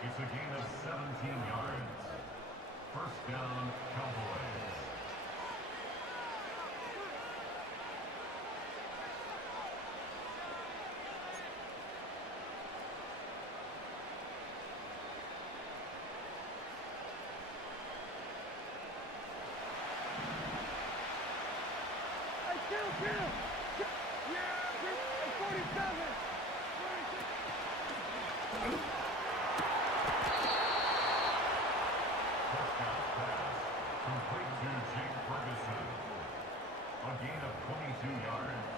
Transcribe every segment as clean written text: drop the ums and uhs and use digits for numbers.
It's a gain of 17 yards. First down, Cowboys. A gain of 22 yards.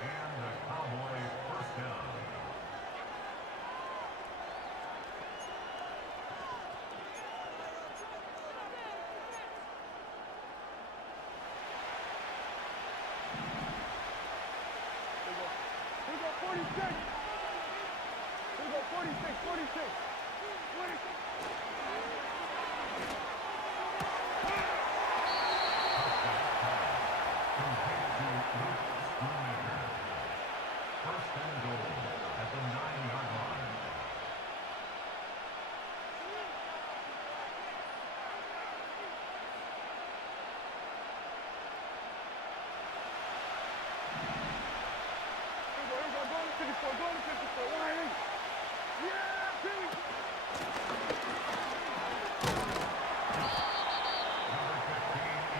And the Cowboy first down. We go 46. We go 46, 46. 46. First and goal at the 9-yard line. Here we go, go to 54, go to 54. Line. Yeah, Billy. Number 15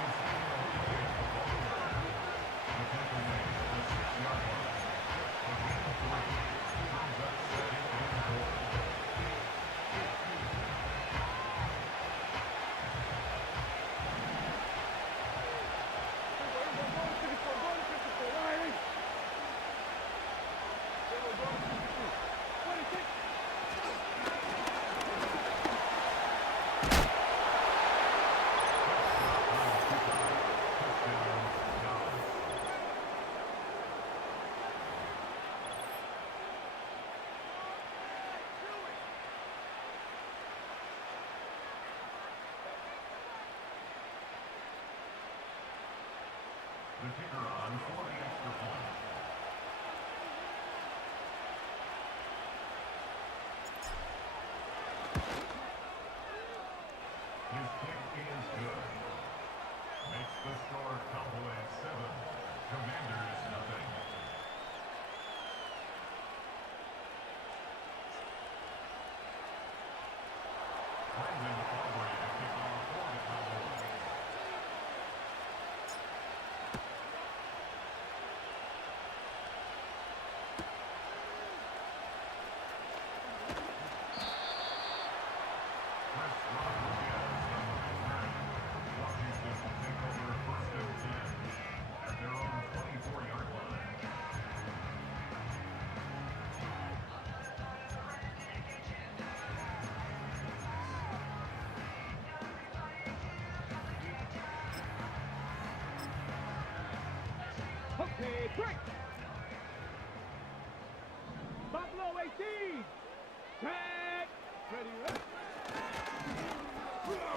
is the tackle makes the 6-yard line. A gain of 3. Brings up 2nd and goal. The kicker on for the extra point. His kick is good. Makes the score Cowboys 7, Commanders nothing. Brandon Aubrey to kick off for the Cowboys. Washington will take over 1st and 10 at their own 24-yard line. Okay, break. Buffalo 18. Tag. Ready, ready. Ready.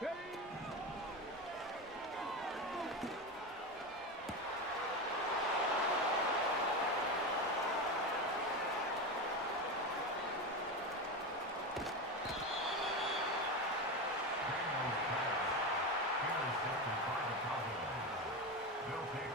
Ready. Intercepted by the Cowboys. They'll take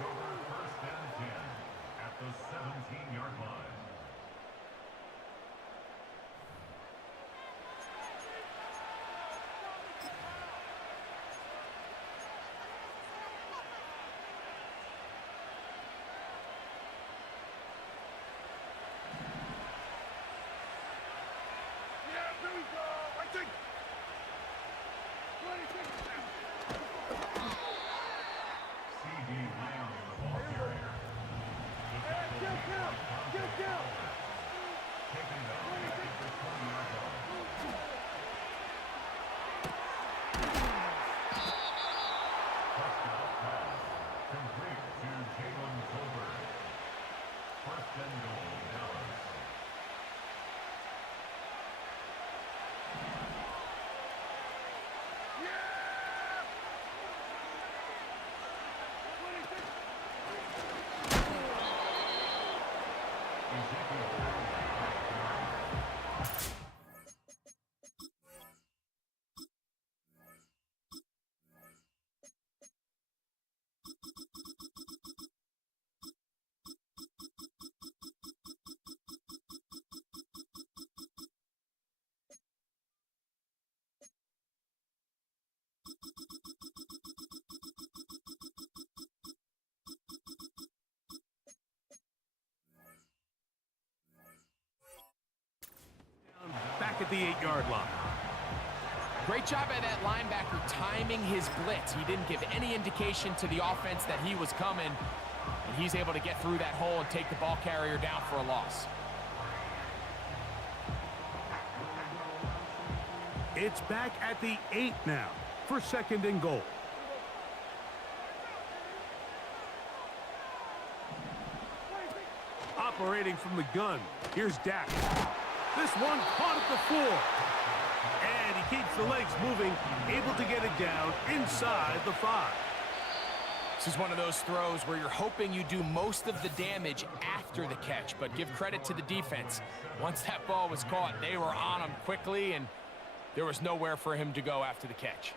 Kill count. Kill count. Taking down at the 20-yard line. Touchdown pass. Complete to Jalen Colbert. First and goal, Dallas. Back at the 8-yard line. Great job by that linebacker timing his blitz. He didn't give any indication to the offense that he was coming, and he's able to get through that hole and take the ball carrier down for a loss. It's back at the 8 now for second and goal. Operating from the gun, here's Dak. This one caught at the 4. And he keeps the legs moving, able to get it down inside the 5. This is one of those throws where you're hoping you do most of the damage after the catch, but give credit to the defense. Once that ball was caught, they were on him quickly, and there was nowhere for him to go after the catch.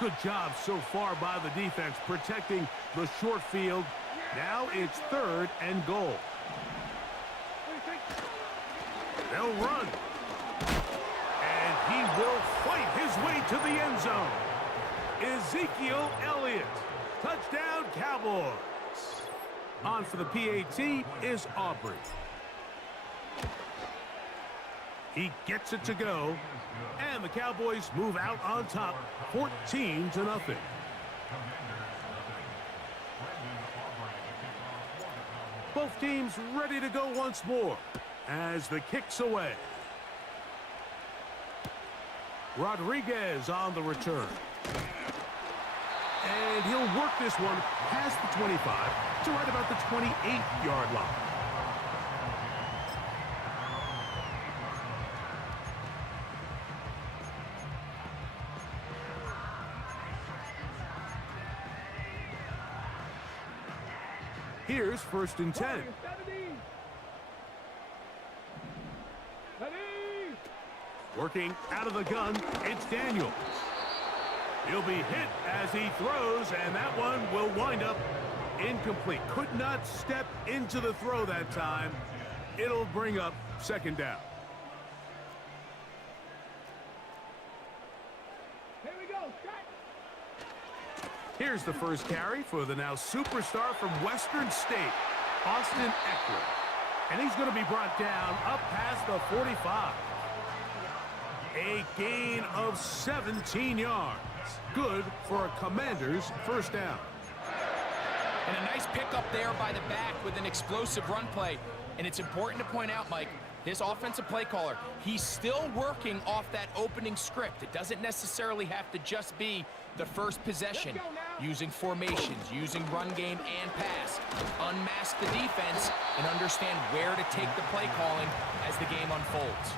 Good job so far by the defense protecting the short field. Now it's third and goal. They'll run. And he will fight his way to the end zone. Ezekiel Elliott. Touchdown, Cowboys. On for the PAT is Aubrey. He gets it to go. And the Cowboys move out on top, 14-0. Both teams ready to go once more as the kick's away. Rodriguez on the return. And he'll work this one past the 25 to right about the 28-yard line. Here's first and 10. Working out of the gun, it's Daniels. He'll be hit as he throws, and that one will wind up incomplete. Could not step into the throw that time. It'll bring up second down. Here we go. Shot. Here's the first carry for the now superstar from Western State, Austin Eckler. And he's going to be brought down up past the 45. A gain of 17 yards. Good for a Commander's first down. And a nice pickup there by the back with an explosive run play. And it's important to point out, Mike, this offensive play caller, he's still working off that opening script. It doesn't necessarily have to just be the first possession. Using formations, using run game and pass. Unmask the defense and understand where to take the play calling as the game unfolds.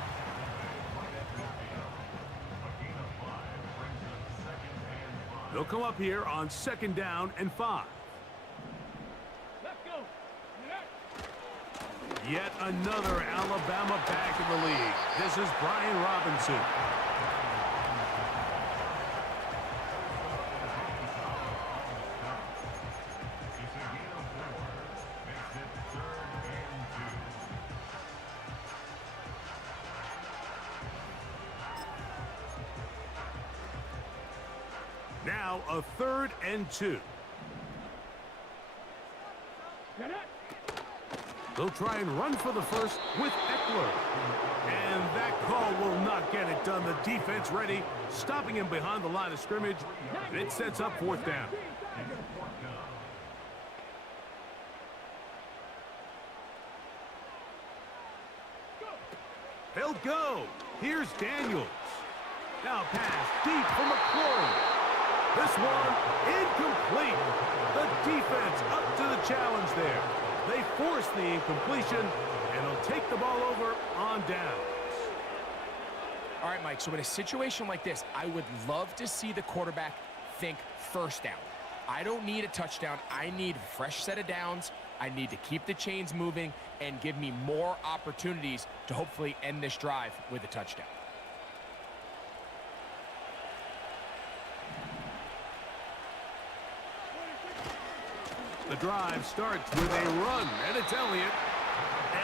They'll come up here on second down and 5. Let's go. Yet another Alabama back in the league. This is Brian Robinson. Now a 3rd and 2. They'll try and run for the first with Eckler. And that call will not get it done. The defense ready, stopping him behind the line of scrimmage. And it sets up 4th down. He'll go. Here's Daniels. Now pass deep for McLaurin. This one incomplete. The defense up to the challenge there. They force the incompletion, and they'll take the ball over on downs. All right, Mike, so in a situation like this, I would love to see the quarterback think first down. I don't need a touchdown. I need a fresh set of downs. I need to keep the chains moving and give me more opportunities to hopefully end this drive with a touchdown. The drive starts with a run, and it's Elliott.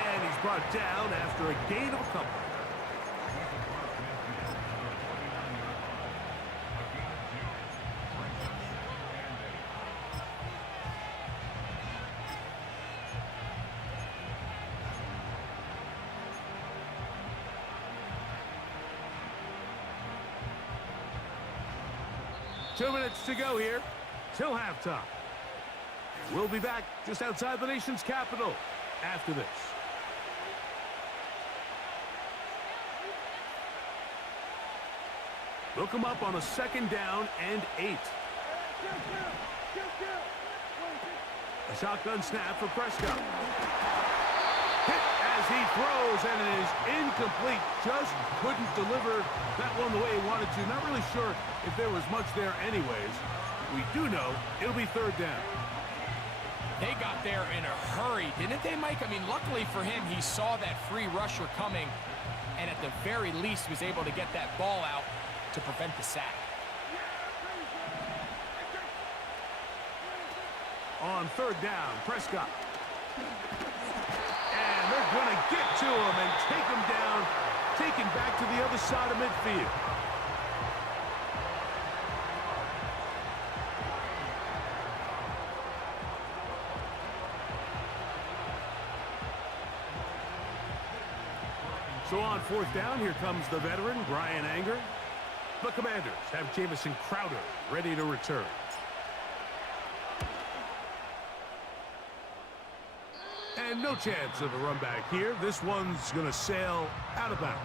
And he's brought down after a gain of a couple. Two minutes to go here till halftime. We'll be back just outside the nation's capital after this. They'll come up on a 2nd down and 8. A shotgun snap for Prescott. Hit as he throws, and it is incomplete. Just couldn't deliver that one the way he wanted to. Not really sure if there was much there anyways. We do know it'll be 3rd down. They got there in a hurry, didn't they, Mike? I mean, luckily for him, he saw that free rusher coming, and at the very least was able to get that ball out to prevent the sack. On 3rd down, Prescott. And they're going to get to him and take him down, taken back to the other side of midfield. So on 4th down, here comes the veteran, Brian Anger. The Commanders have Jamison Crowder ready to return. And no chance of a run back here. This one's going to sail out of bounds.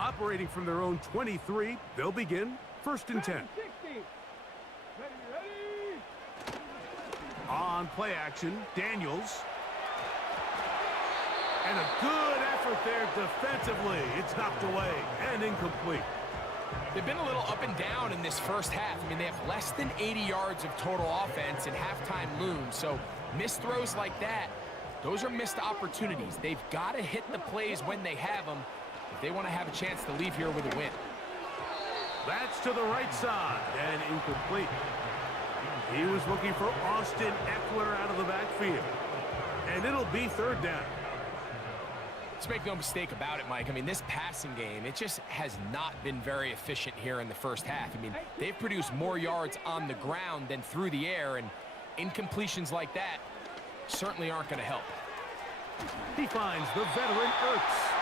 Operating from their own 23, they'll begin 1st and 10. On play action, Daniels. And a good effort there defensively. It's knocked away and incomplete. They've been a little up and down in this first half. I mean, they have less than 80 yards of total offense and halftime looms. So missed throws like that, those are missed opportunities. They've got to hit the plays when they have them if they want to have a chance to leave here with a win. That's to the right side and incomplete. He was looking for Austin Eckler out of the backfield. And it'll be 3rd down. Let's make no mistake about it, Mike. I mean, this passing game, it just has not been very efficient here in the first half. I mean, they've produced more yards on the ground than through the air, and incompletions like that certainly aren't going to help. He finds the veteran Ertz.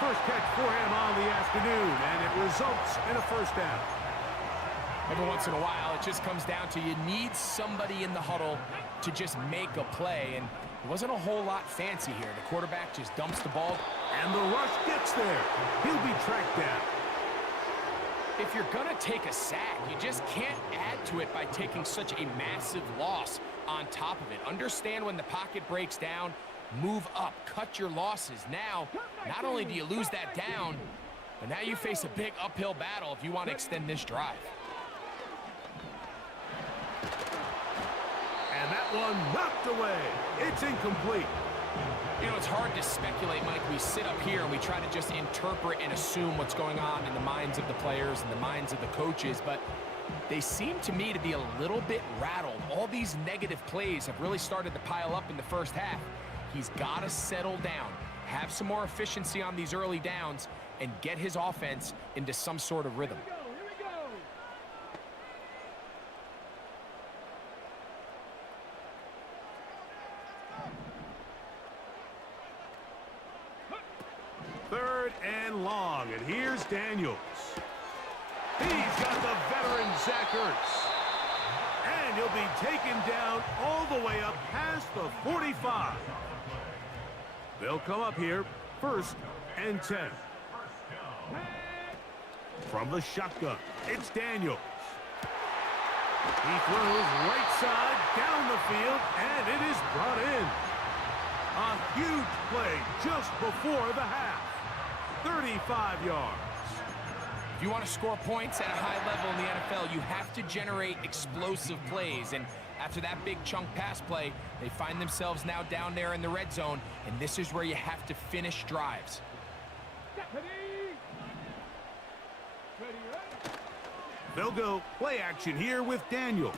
First catch for him on the afternoon, and it results in a 1st down. Every once in a while, it just comes down to you need somebody in the huddle to just make a play, and it wasn't a whole lot fancy here. The quarterback just dumps the ball. And the rush gets there. He'll be tracked down. If you're going to take a sack, you just can't add to it by taking such a massive loss on top of it. Understand when the pocket breaks down, move up, cut your losses. Now, not only do you lose that down, but now you face a big uphill battle if you want to extend this drive. And that one knocked away. It's incomplete. You know, it's hard to speculate, Mike. We sit up here and we try to just interpret and assume what's going on in the minds of the players and the minds of the coaches, but they seem to me to be a little bit rattled. All these negative plays have really started to pile up in the first half. He's got to settle down, have some more efficiency on these early downs, and get his offense into some sort of rhythm. Here we go. Third and long, and here's Daniels. He's got the veteran Zach Ertz. And he'll be taken down all the way up past the 45. They'll come up here, 1st and 10. From the shotgun, it's Daniels. He throws right side down the field, and it is brought in. A huge play just before the half. 35 yards. If you want to score points at a high level in the NFL, you have to generate explosive plays. And after that big chunk pass play, they find themselves now down there in the red zone, and this is where you have to finish drives. They'll go play action here with Daniels.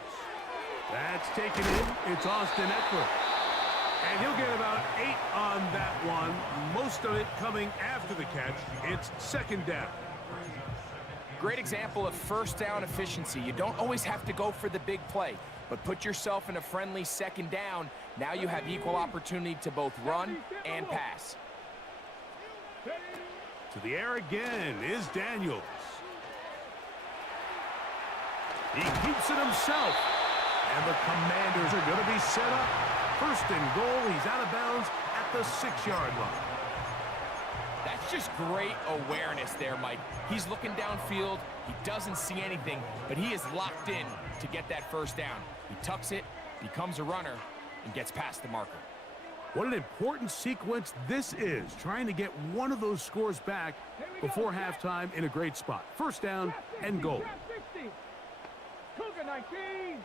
That's taken in. It's Austin Eckler. And he'll get about 8 on that one. Most of it coming after the catch. It's 2nd down. Great example of first down efficiency. You don't always have to go for the big play, but put yourself in a friendly 2nd down. Now you have equal opportunity to both run and pass. To the air again is Daniels. He keeps it himself. And the Commanders are going to be set up. 1st and goal. He's out of bounds at the 6-yard line. That's just great awareness there, Mike. He's looking downfield. He doesn't see anything, but he is locked in to get that 1st down. He tucks it, becomes a runner, and gets past the marker. What an important sequence this is, trying to get one of those scores back before halftime in a great spot. 1st down and goal. Cougar 19.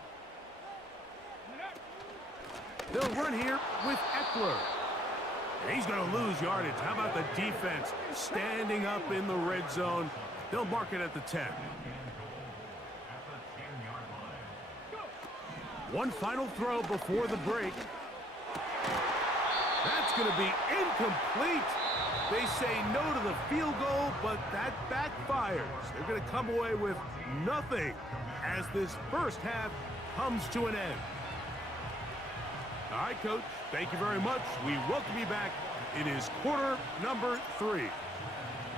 They'll run here with Eckler. And he's going to lose yardage. How about the defense standing up in the red zone? They'll mark it at the 10. One final throw before the break. That's going to be incomplete. They say no to the field goal, but that backfires. They're going to come away with nothing as this first half comes to an end. All right, Coach, thank you very much. We welcome you back. It is quarter number 3.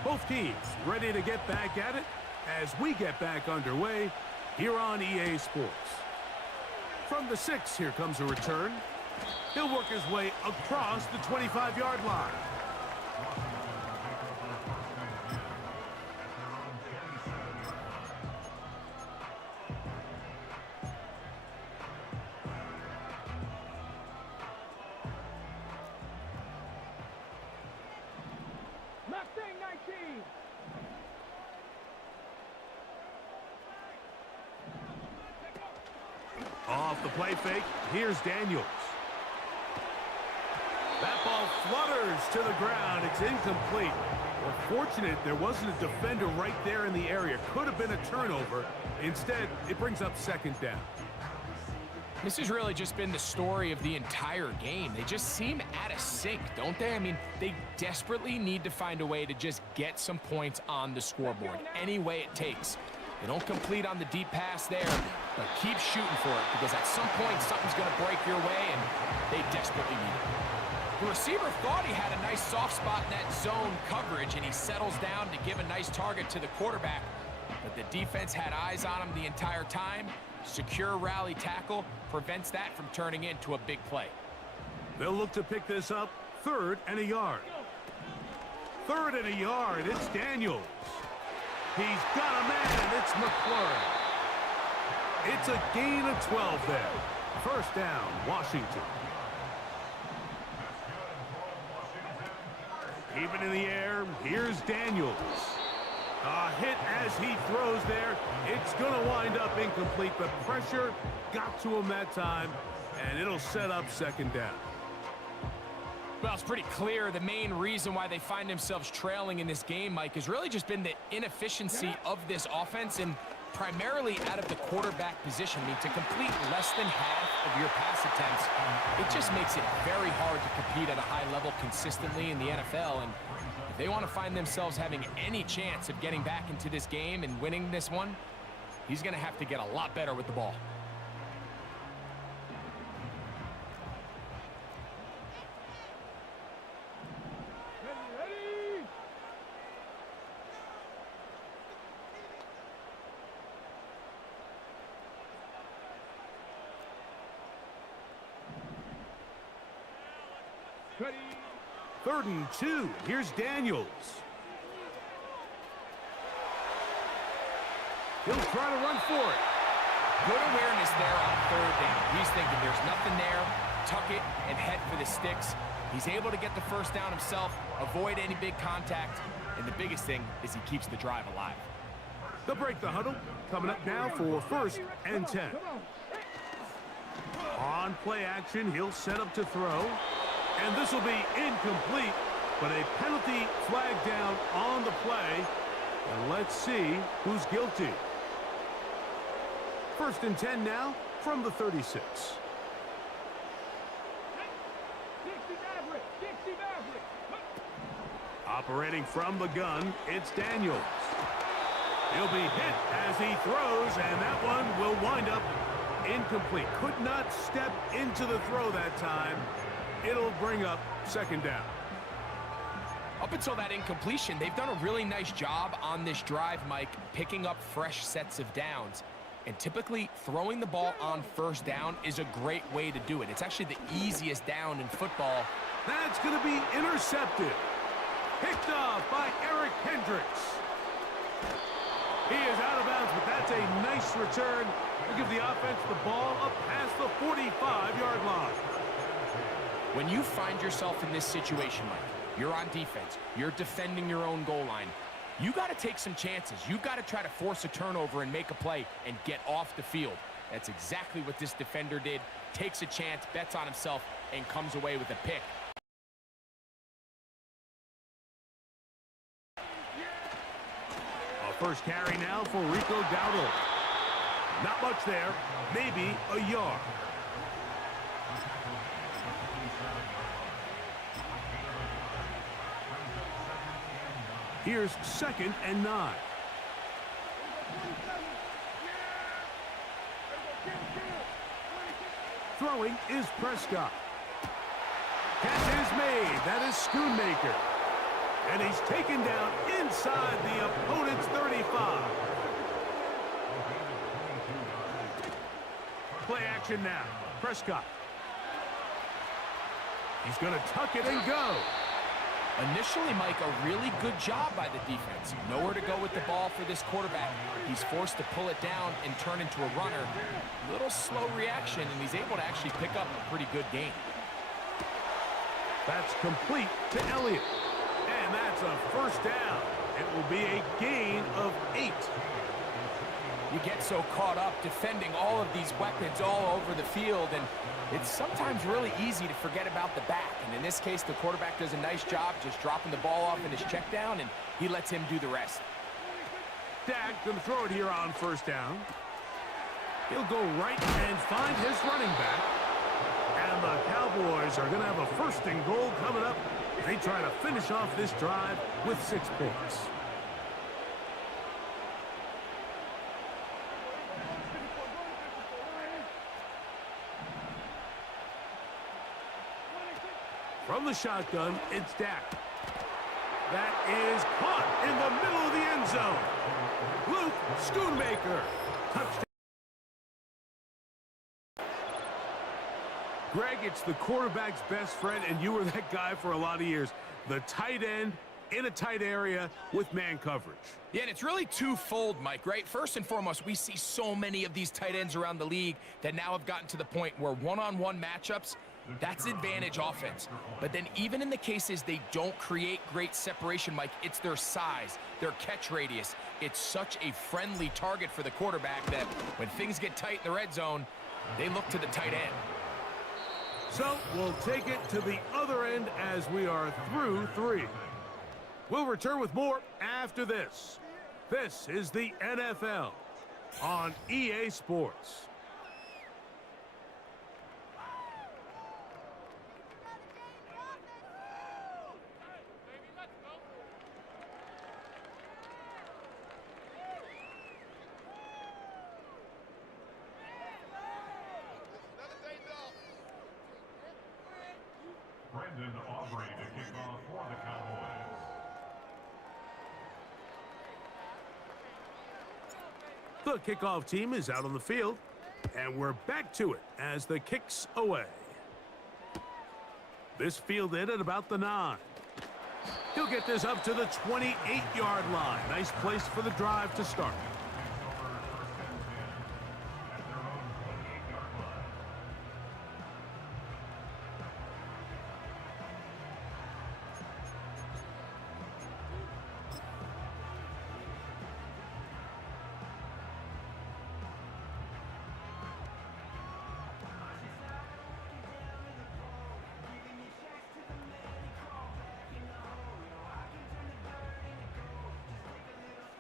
Both teams ready to get back at it as we get back underway here on EA Sports. From the 6, here comes a return. He'll work his way across the 25-yard line. Off the play fake, here's Daniels. That ball flutters to the ground. It's incomplete. Well, fortunate there wasn't a defender right there in the area. Could have been a turnover. Instead, it brings up 2nd down. This has really just been the story of the entire game. They just seem out of sync, don't they? I mean, they desperately need to find a way to just get some points on the scoreboard, any way it takes. They don't complete on the deep pass there, but keep shooting for it because at some point something's going to break your way, and they desperately need it. The receiver thought he had a nice soft spot in that zone coverage, and he settles down to give a nice target to the quarterback. But the defense had eyes on him the entire time. Secure rally tackle prevents that from turning into a big play. They'll look to pick this up 3rd and a yard. 3rd and a yard. It's Daniels. He's got a man. It's McLaurin. It's a gain of 12 there. 1st down, Washington. Keep it in the air. Here's Daniels. A hit as he throws there. It's going to wind up incomplete. The pressure got to him that time, and it'll set up 2nd down. Well, it's pretty clear the main reason why they find themselves trailing in this game, Mike, has really just been the inefficiency of this offense and primarily out of the quarterback position. I mean, to complete less than half of your pass attempts, it just makes it very hard to compete at a high level consistently in the NFL. And if they want to find themselves having any chance of getting back into this game and winning this one, he's going to have to get a lot better with the ball. Ready. 3rd and 2. Here's Daniels. He'll try to run for it. Good awareness there on 3rd down. He's thinking there's nothing there. Tuck it and head for the sticks. He's able to get the first down himself, avoid any big contact, and the biggest thing is he keeps the drive alive. They'll break the huddle. Coming up now for 1st and 10. On play action, he'll set up to throw. And this will be incomplete, but a penalty flag down on the play. And let's see who's guilty. 1st and 10 now from the 36. Operating from the gun, it's Daniels. He'll be hit as he throws, and that one will wind up incomplete. Could not step into the throw that time. It'll bring up 2nd down. Up until that incompletion, they've done a really nice job on this drive, Mike, picking up fresh sets of downs. And typically, throwing the ball on 1st down is a great way to do it. It's actually the easiest down in football. That's going to be intercepted. Picked off by Eric Hendricks. He is out of bounds, but that's a nice return to give the offense the ball up past the 45-yard line. When you find yourself in this situation, Mike, you're on defense, you're defending your own goal line, you got to take some chances. You've got to try to force a turnover and make a play and get off the field. That's exactly what this defender did. Takes a chance, bets on himself, and comes away with a pick. A first carry now for Rico Dowdle. Not much there, maybe a yard. Here's 2nd and 9. Throwing is Prescott. Catch is made. That is Schoonmaker. And he's taken down inside the opponent's 35. Play action now. Prescott. He's going to tuck it and go. Initially, Mike, a really good job by the defense. Nowhere to go with the ball for this quarterback. He's forced to pull it down and turn into a runner. Little slow reaction, and he's able to actually pick up a pretty good gain. That's complete to Elliott. And that's a 1st down. It will be a gain of 8. You get so caught up defending all of these weapons all over the field, and it's sometimes really easy to forget about the back. And in this case, the quarterback does a nice job just dropping the ball off in his check down, and he lets him do the rest. Dak going to throw it here on 1st down. He'll go right and find his running back. And the Cowboys are going to have a 1st and goal coming up. They try to finish off this drive with 6 points. From the shotgun, it's Dak. That is caught in the middle of the end zone. Luke Schoonmaker. Touchdown. Greg, it's the quarterback's best friend, and you were that guy for a lot of years. The tight end in a tight area with man coverage. Yeah, and it's really twofold, Mike, right? First and foremost, we see so many of these tight ends around the league that now have gotten to the point where one-on-one matchups, that's advantage offense. But then even in the cases they don't create great separation, Mike, it's their size, their catch radius. It's such a friendly target for the quarterback that when things get tight in the red zone, they look to the tight end. So we'll take it to the other end as we are through 3. We'll return with more after this. This is the NFL on EA Sports. Brendan Aubrey to kick off for the Cowboys. The kickoff team is out on the field, and we're back to it as the kick's away. This fielded at about the 9. He'll get this up to the 28-yard line. Nice place for the drive to start.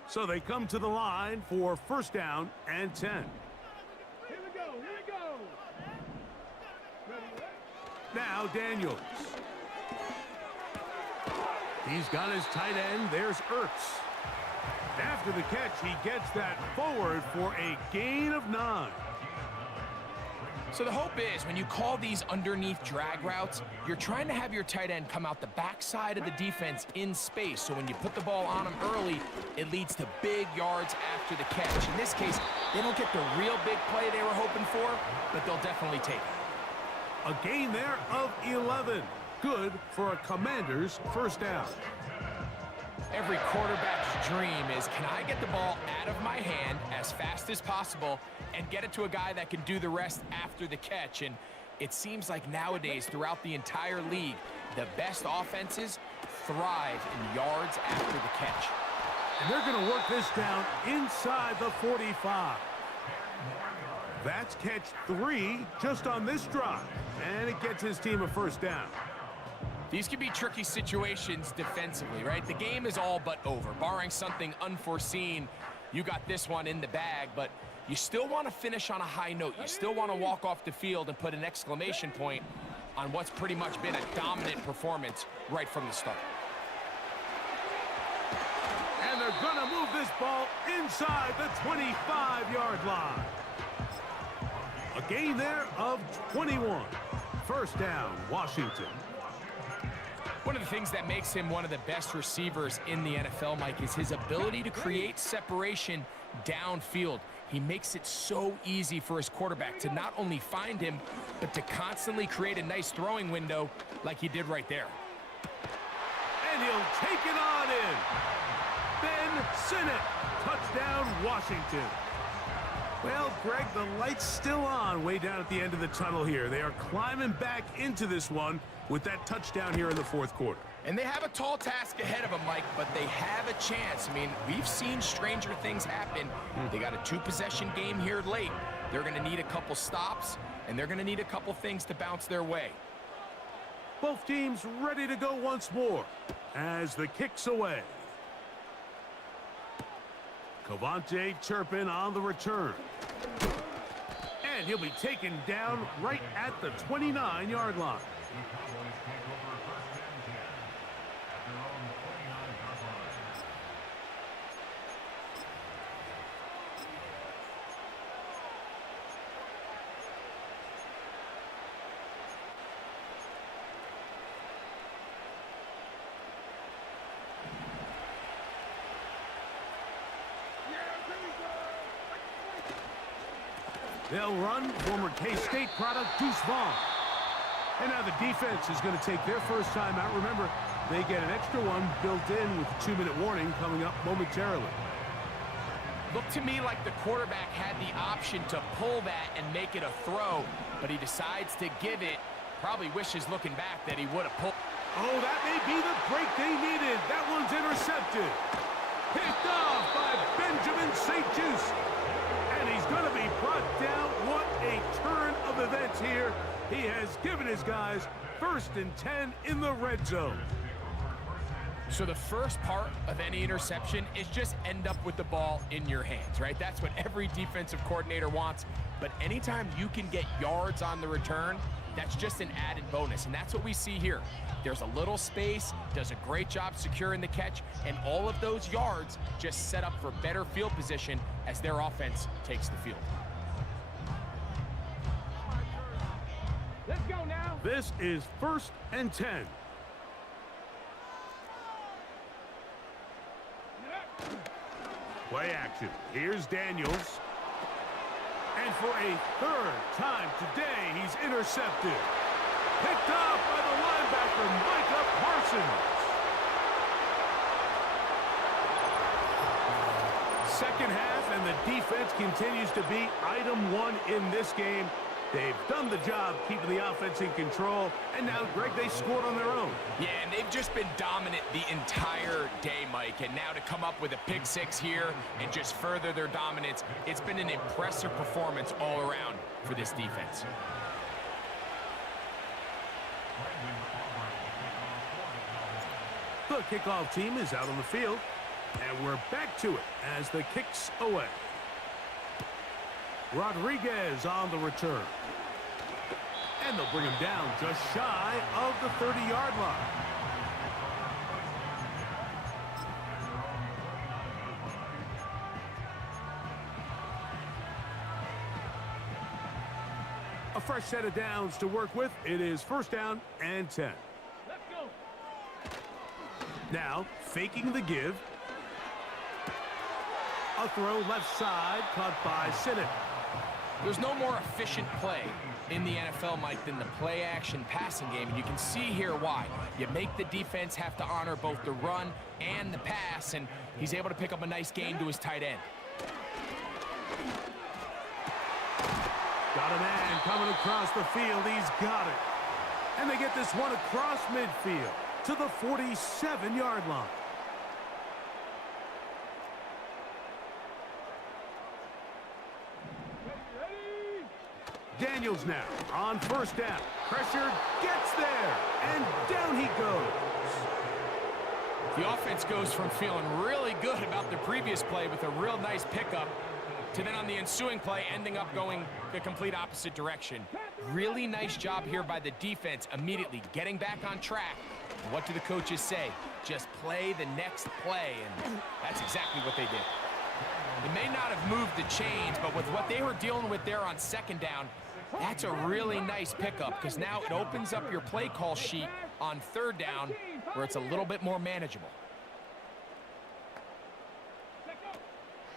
So they come to the line for first down and 10. Here we go, here we go. Now Daniels. He's got his tight end. There's Ertz. After the catch, he gets that forward for a gain of 9. So the hope is when you call these underneath drag routes, you're trying to have your tight end come out the backside of the defense in space. So when you put the ball on him early, it leads to big yards after the catch. In this case, they don't get the real big play they were hoping for, but they'll definitely take it. A gain there of 11. Good for a Commander's first down. Every quarterback's dream is, can I get the ball out of my hand as fast as possible and get it to a guy that can do the rest after the catch? And it seems like nowadays, throughout the entire league, the best offenses thrive in yards after the catch. And they're going to work this down inside the 45. That's catch 3 just on this drive, and it gets his team a first down. These can be tricky situations defensively, right? The game is all but over. Barring something unforeseen, you got this one in the bag, but you still want to finish on a high note. You still want to walk off the field and put an exclamation point on what's pretty much been a dominant performance right from the start. And they're going to move this ball inside the 25-yard line. A gain there of 21. First down, Washington. One of the things that makes him one of the best receivers in the NFL, Mike, is his ability to create separation downfield. He makes it so easy for his quarterback to not only find him, but to constantly create a nice throwing window like he did right there. And he'll take it on in. Ben Sinnott, touchdown Washington. Well, Greg, the light's still on way down at the end of the tunnel here. They are climbing back into this one with that touchdown here in the fourth quarter. And they have a tall task ahead of them, Mike, but they have a chance. I mean, we've seen stranger things happen. They got a 2-possession game here late. They're going to need a couple stops, and they're going to need a couple things to bounce their way. Both teams ready to go once more as the kick's away. Cavante Turpin on the return. And he'll be taken down right at the 29-yard line. The Cowboys take over first and 10 at their own 29-yard line. They'll run former K-State product Deuce Vaughn. And now the defense is going to take their first time out. Remember, they get an extra one built in with a 2-minute warning coming up momentarily. Looked to me like the quarterback had the option to pull that and make it a throw, but he decides to give it. Probably wishes looking back that he would have pulled. Oh, that may be the break they needed. That one's intercepted. Picked off by Benjamin St. Just. And he's going to be brought down. What a turn of events here He has given his guys 1st and 10 in the red zone. So the first part of any interception is just end up with the ball in your hands, right? That's what every defensive coordinator wants. But anytime you can get yards on the return, that's just an added bonus, and that's what we see here. There's a little space, does a great job securing the catch, and all of those yards just set up for better field position as their offense takes the field. Let's go now. This is 1st and 10. Play action. Here's Daniels. And for a 3rd time today, he's intercepted. Picked off by the linebacker, Micah Parsons. Second half, and the defense continues to be item 1 in this game. They've done the job keeping the offense in control, and now, Greg, they scored on their own. Yeah, and they've just been dominant the entire day, Mike, and now to come up with a pick 6 here and just further their dominance, it's been an impressive performance all around for this defense. The kickoff team is out on the field, and we're back to it as the kick's away. Rodriguez on the return. And they'll bring him down just shy of the 30-yard line. A fresh set of downs to work with. It is 1st down and 10. Let's go. Now, faking the give. A throw left side, caught by Sinnott. There's no more efficient play in the NFL, Mike, than the play-action passing game, and you can see here why. You make the defense have to honor both the run and the pass, and he's able to pick up a nice gain to his tight end. Got a man coming across the field. He's got it. And they get this one across midfield to the 47-yard line. Daniels now on 1st down. Pressure gets there, and down he goes. The offense goes from feeling really good about the previous play with a real nice pickup to then on the ensuing play ending up going the complete opposite direction. Really nice job here by the defense immediately getting back on track. What do the coaches say? Just play the next play, and that's exactly what they did. They may not have moved the chains, but with what they were dealing with there on 2nd down, that's a really nice pickup because now it opens up your play call sheet on 3rd down where it's a little bit more manageable.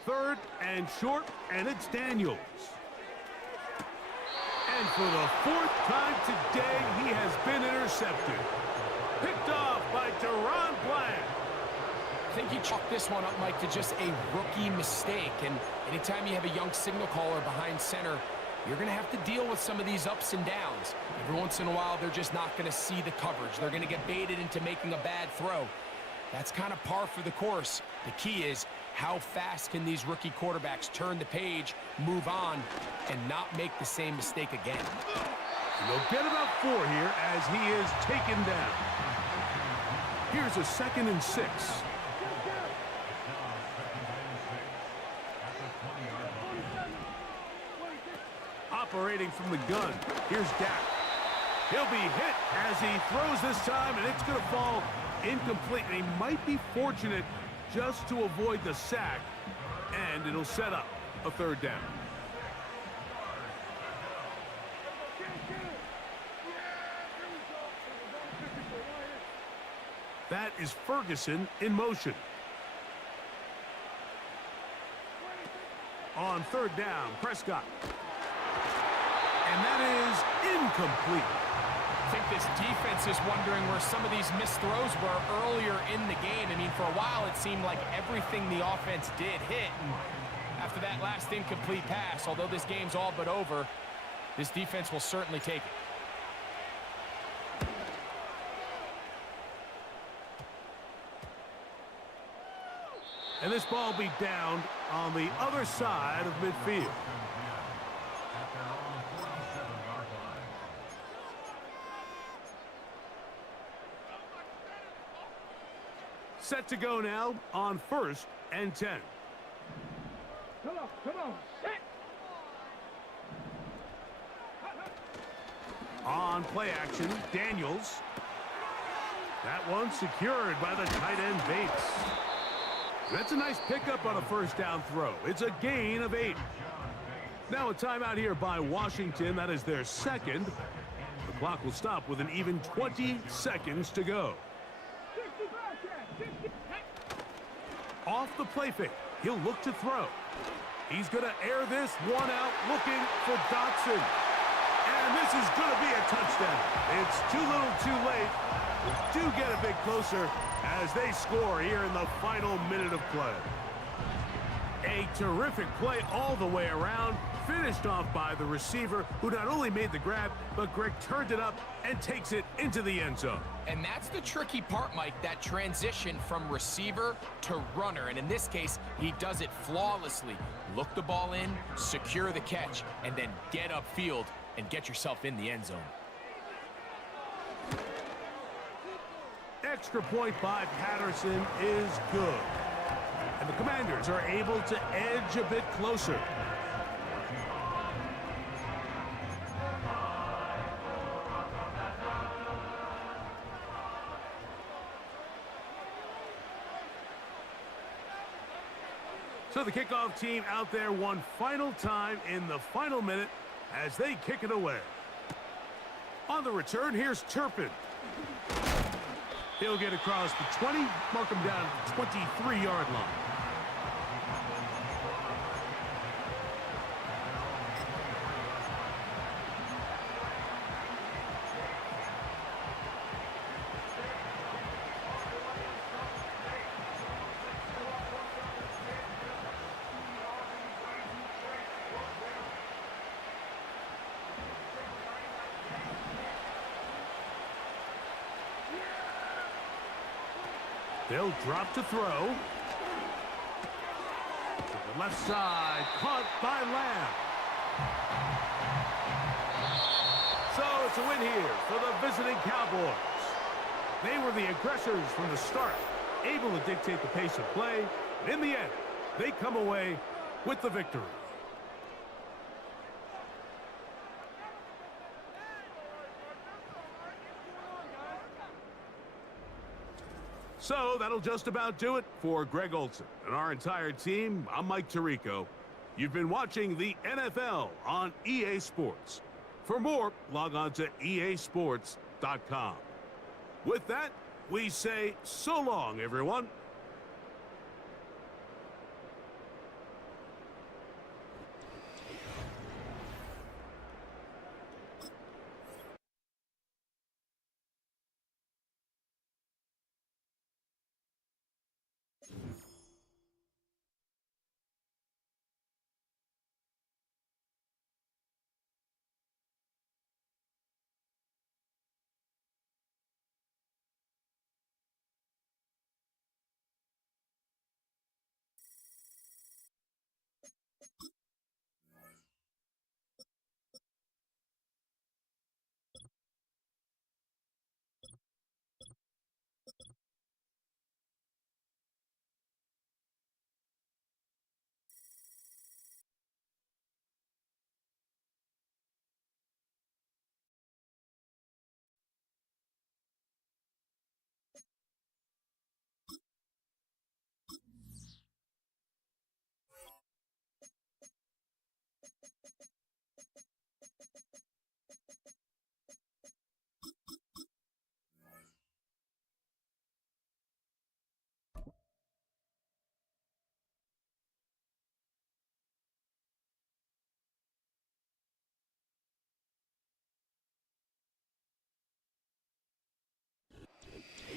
3rd and short, and it's Daniels. And for the 4th time today, he has been intercepted. Picked off by Deron Bland. I think you chalk this one up, Mike, to just a rookie mistake. And anytime you have a young signal caller behind center, you're going to have to deal with some of these ups and downs. Every once in a while, they're just not going to see the coverage. They're going to get baited into making a bad throw. That's kind of par for the course. The key is how fast can these rookie quarterbacks turn the page, move on, and not make the same mistake again. They'll get about 4 here as he is taken down. Here's a 2nd and 6. Operating from the gun, here's Dak. He'll be hit as he throws this time, and it's going to fall incomplete. And he might be fortunate just to avoid the sack, and it'll set up a 3rd down. That is Ferguson in motion. On 3rd down, Prescott. And that is incomplete. I think this defense is wondering where some of these missed throws were earlier in the game. I mean, for a while, it seemed like everything the offense did hit. And after that last incomplete pass, although this game's all but over, this defense will certainly take it. And this ball will be down on the other side of midfield. Set to go now on 1st and 10. Come on, set. On play action, Daniels. That one secured by the tight end Bates. That's a nice pickup on a first down throw. It's a gain of 8. Now a timeout here by Washington. That is their second. The clock will stop with an even 20 seconds to go. 60 back, 60. Off the play fake, he'll look to throw. He's going to air this one out, looking for Dotson. And this is going to be a touchdown. It's too little too late. We do get a bit closer as they score here in the final minute of play. A terrific play all the way around, finished off by the receiver, who not only made the grab, but Greg turned it up and takes it into the end zone. And that's the tricky part, Mike, that transition from receiver to runner. And in this case, he does it flawlessly. Look the ball in, secure the catch, and then get upfield and get yourself in the end zone. Extra point by Patterson is good. And the Commanders are able to edge a bit closer. So the kickoff team out there one final time in the final minute as they kick it away. On the return, here's Turpin. He'll get across the 20, mark him down at the 23-yard line. They'll drop to throw. To the left side, caught by Lamb. So it's a win here for the visiting Cowboys. They were the aggressors from the start, able to dictate the pace of play. And in the end, they come away with the victory. So that'll just about do it for Greg Olson and our entire team. I'm Mike Tirico. You've been watching the NFL on EA Sports. For more, log on to easports.com. With that, we say so long, everyone.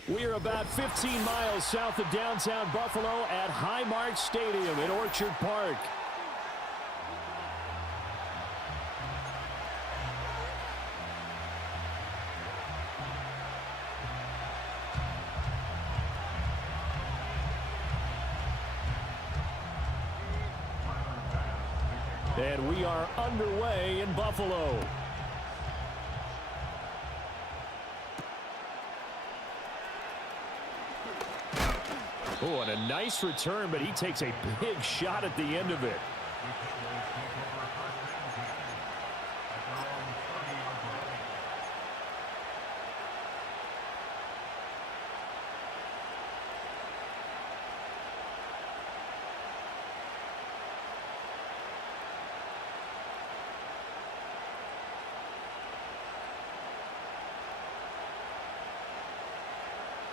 We are about 15 miles south of downtown Buffalo at Highmark Stadium in Orchard Park. And we are underway in Buffalo. Oh, and a nice return, but he takes a big shot at the end of it.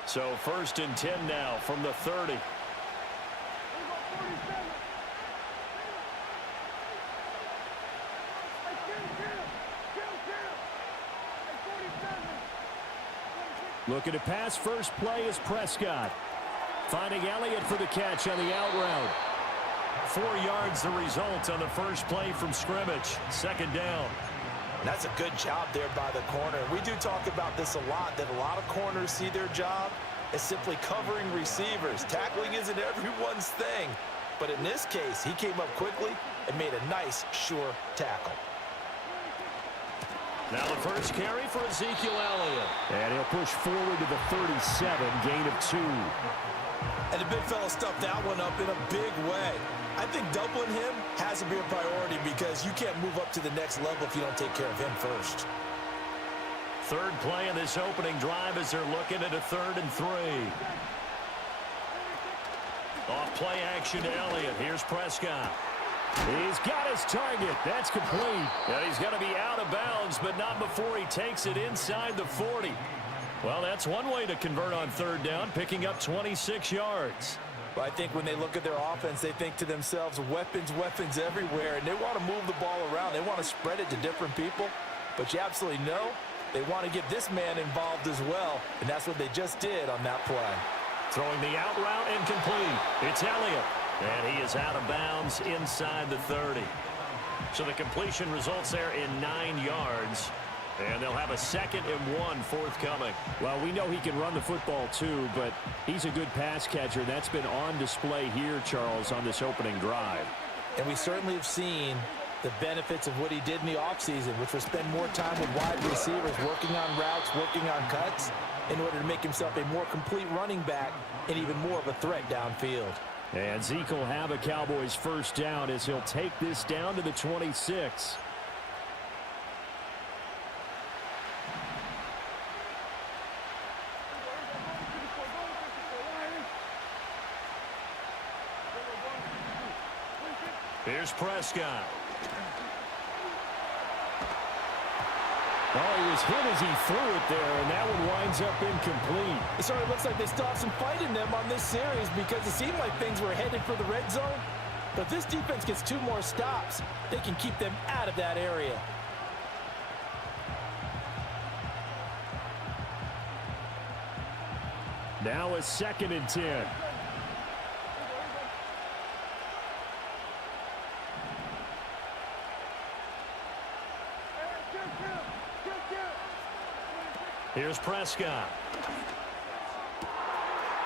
So 1st and 10 now from the 30. Looking to pass. First play is Prescott. Finding Elliott for the catch on the out route. 4 yards the result on the first play from scrimmage. 2nd down. That's a good job there by the corner. We do talk about this a lot, that a lot of corners see their job as simply covering receivers. Tackling isn't everyone's thing. But in this case, he came up quickly and made a nice, sure tackle. Now the first carry for Ezekiel Elliott. And he'll push forward to the 37, gain of 2. And the big fella stuffed that one up in a big way. I think doubling him has to be a priority because you can't move up to the next level if you don't take care of him first. 3rd play of this opening drive as they're looking at a 3rd and 3. Off play action to Elliott. Here's Prescott. He's got his target. That's complete. And he's going to be out of bounds, but not before he takes it inside the 40. Well, that's one way to convert on 3rd down, picking up 26 yards. But I think when they look at their offense, they think to themselves, weapons, weapons everywhere, and they want to move the ball around. They want to spread it to different people. But you absolutely know they want to get this man involved as well, and that's what they just did on that play. Throwing the out route incomplete. It's Elliott. And he is out of bounds inside the 30. So the completion results there in 9 yards. And they'll have a 2nd and 1 forthcoming. Well, we know he can run the football too, but he's a good pass catcher. That's been on display here, Charles, on this opening drive. And we certainly have seen the benefits of what he did in the offseason, which was spend more time with wide receivers, working on routes, working on cuts, in order to make himself a more complete running back and even more of a threat downfield. And Zeke will have a Cowboys 1st down as he'll take this down to the 26. Here's Prescott. Oh, he was hit as he threw it there, and that one winds up incomplete. It certainly looks like they still have some fight in them on this series because it seemed like things were headed for the red zone. But if this defense gets 2 more stops, they can keep them out of that area. Now a 2nd and 10. Here's Prescott.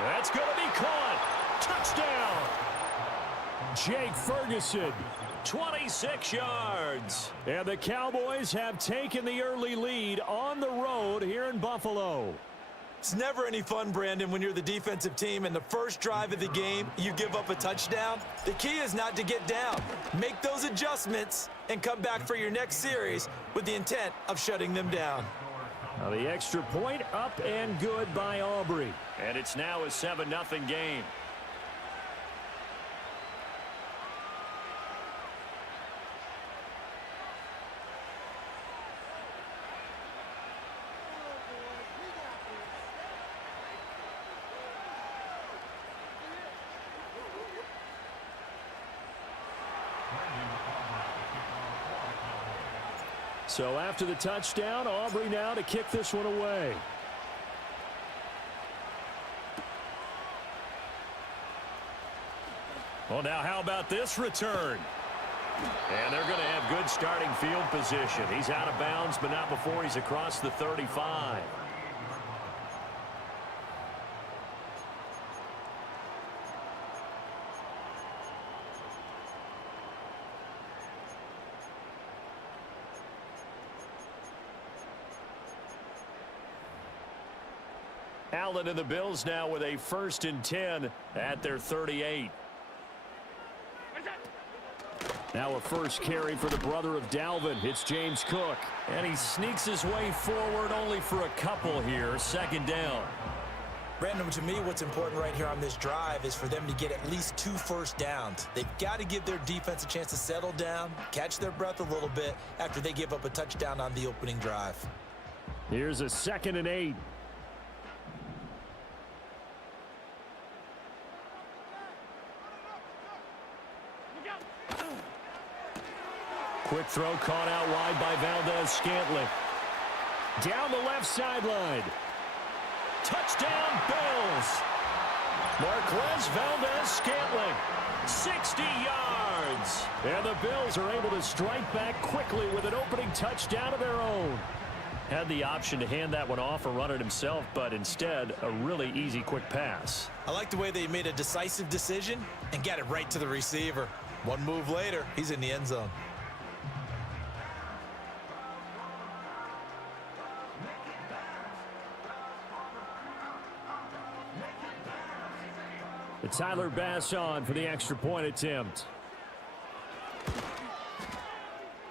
That's going to be caught. Touchdown. Jake Ferguson, 26 yards. And the Cowboys have taken the early lead on the road here in Buffalo. It's never any fun, Brandon, when you're the defensive team and the first drive of the game, you give up a touchdown. The key is not to get down. Make those adjustments and come back for your next series with the intent of shutting them down. Now the extra point up and good by Aubrey. And it's now a 7-0 game. So after the touchdown, Aubrey now to kick this one away. Well, now how about this return? And they're going to have good starting field position. He's out of bounds, but not before he's across the 35. Allen and the Bills now with a 1st and 10 at their 38. Now a first carry for the brother of Dalvin. It's James Cook. And he sneaks his way forward only for a couple here. 2nd down. Brandon, to me, what's important right here on this drive is for them to get at least 2 first downs. They've got to give their defense a chance to settle down, catch their breath a little bit after they give up a touchdown on the opening drive. Here's a 2nd and 8. Quick throw caught out wide by Valdez-Scantling. Down the left sideline. Touchdown, Bills. Marquez Valdez-Scantling, 60 yards. And the Bills are able to strike back quickly with an opening touchdown of their own. Had the option to hand that one off or run it himself, but instead, a really easy quick pass. I like the way they made a decisive decision and got it right to the receiver. One move later, he's in the end zone. Tyler Bass on for the extra point attempt.